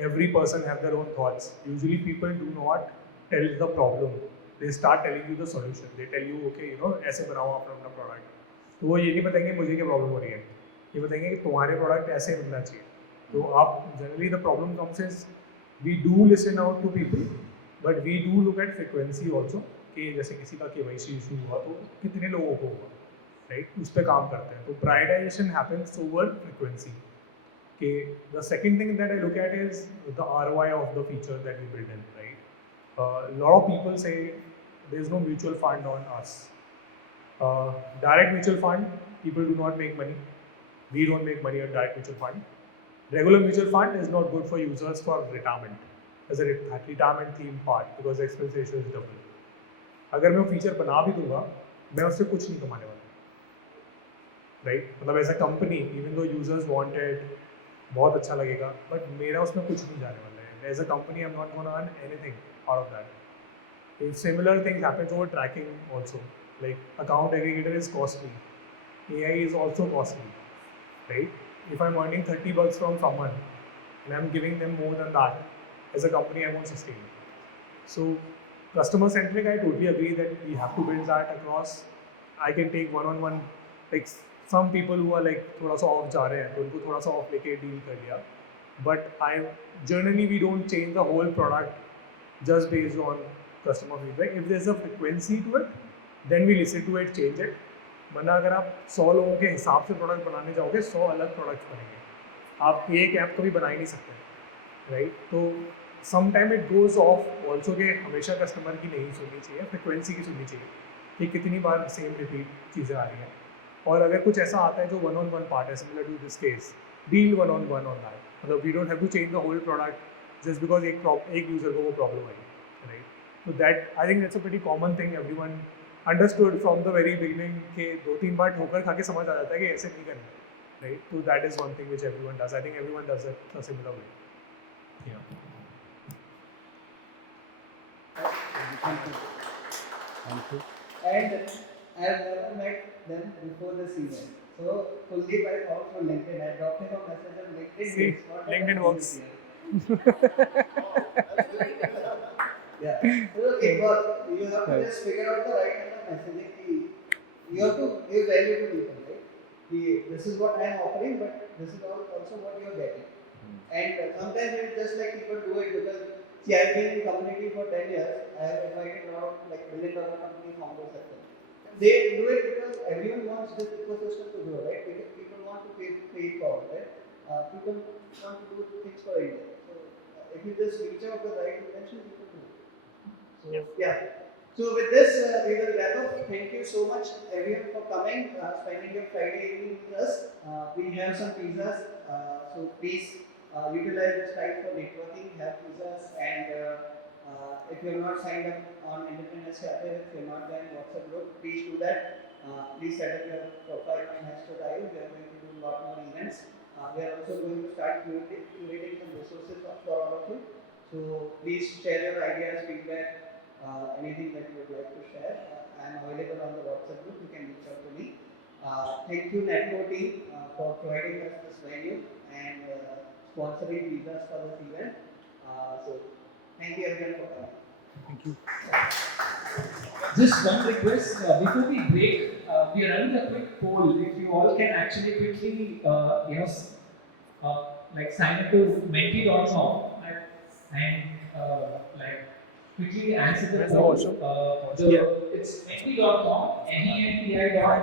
every person have their own thoughts. Usually people do not tell the problem. They start telling you the solution. They tell you, okay, you know, ऐसे बनाओ अपना product. तो वो ये नहीं बताएंगे मुझे क्या प्रॉब्लम हो रही है, ये बताएंगे कि तुम्हारे प्रोडक्ट ऐसे बनना चाहिए. तो आप generally the problem comes is we do listen out to people, but we do look at frequency also कि जैसे किसी का केवाईसी इशू हुआ तो कितने लोगों को हुआ, राइट? उस पर काम करते हैं. तो prioritisation happens over frequency. Okay, the second thing that I look at is the ROI of the feature that we build in, right? A lot of people say there's no mutual fund on us. Direct mutual fund, people do not make money. We don't make money on direct mutual fund. Regular mutual fund is not good for users for retirement. As a retirement theme part, because the expense ratio is double. अगर मैं वो feature बना भी दूंगा, मैं उससे कुछ नहीं कमाने वाला, राइट? मतलब as a company, even though users wanted, बहुत अच्छा लगेगा, बट मेरा उसमें कुछ नहीं जाने वाला है. As a company I am not gonna earn anything out of that. If similar things happens over tracking also. Like account aggregator is costly. AI is also costly, right? If I'm earning 30 bucks from someone and I'm giving them more than that, as a company, I won't sustain it. So, customer centric, I totally agree that we have to build that across. I can take one-on-one, like some people who are like थोड़ा सा off जा रहे हैं, तो उनको थोड़ा सा off लेके deal कर लिया. But generally we don't change the whole product just based on customer feedback. If there's a frequency to it, then we listen to it, change it. वरना अगर आप 100 लोगों के हिसाब से प्रोडक्ट बनाने जाओगे 100 अलग प्रोडक्ट्स बनेंगे. आप एक ऐप कभी बना ही नहीं सकते, राइट? तो sometime it goes off also के हमेशा कस्टमर की नहीं सुननी चाहिए, फ्रिक्वेंसी की सुननी चाहिए कि कितनी बार सेम रिपीट चीज़ें आ रही हैं. और अगर कुछ ऐसा आता है जो वन ऑन वन पार्ट है, similar to this case, deal one on that. मतलब we don't have to change the whole product just because एक यूज़र को वो प्रॉब्लम आई, राइट? तो that I think that's a pretty common thing everyone understood from the very beginning के 2-3 बार ठोकर खा के समझ आ जाता है कि ऐसे नहीं करना, राइट? तो that is one thing which everyone does. I think everyone does it a similar way. Thank you. And I have never met them before this event. So, Kuldeep, I found through LinkedIn. I dropped him a message on LinkedIn. See, It's not that LinkedIn I'm works. Yeah. So it was, you have to just figure out the right kind of messaging. You have to give value to people, right? This is what I am offering, but this is also what you are getting. And sometimes it's just like people do it because, see, I've been in community for 10 years. I have invited around like $1 billion company founders as well. They do it because everyone wants this ecosystem to grow, right? Because people want to pay it forward, right? People want to do things for India. So if you just reach out the right intention, people do it. So yeah. So with this, we will wrap up. Thank you so much, everyone, for coming, spending your Friday evening with us. We have some pizzas, so please utilize this time for networking, have pizzas, and if you are not signed up on Independence Cafe, if you are not there in WhatsApp group, please do that. Please set up your profile on Hashtag. We are going to do a lot more events. We are also going to start curating some resources for all of you. So please share your ideas, feedback, anything that you would like to share. I am available on the WhatsApp group. You can reach out to me. Thank you, Netco team, for providing us this venue and sponsoring visas for this event. So thank you everyone for coming. Thank you. Just one request, before we break, we are running a quick poll. If you all can actually quickly, like sign up to menti.com and like quickly answer the Where's the poll. washroom? It's menti.com, menti.com.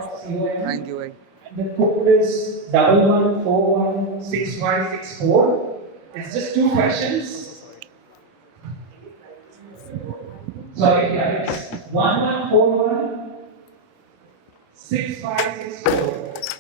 Thank you, bhai. And the code is 11416564. It's just 2 questions. Sorry, yeah, it's 11416564.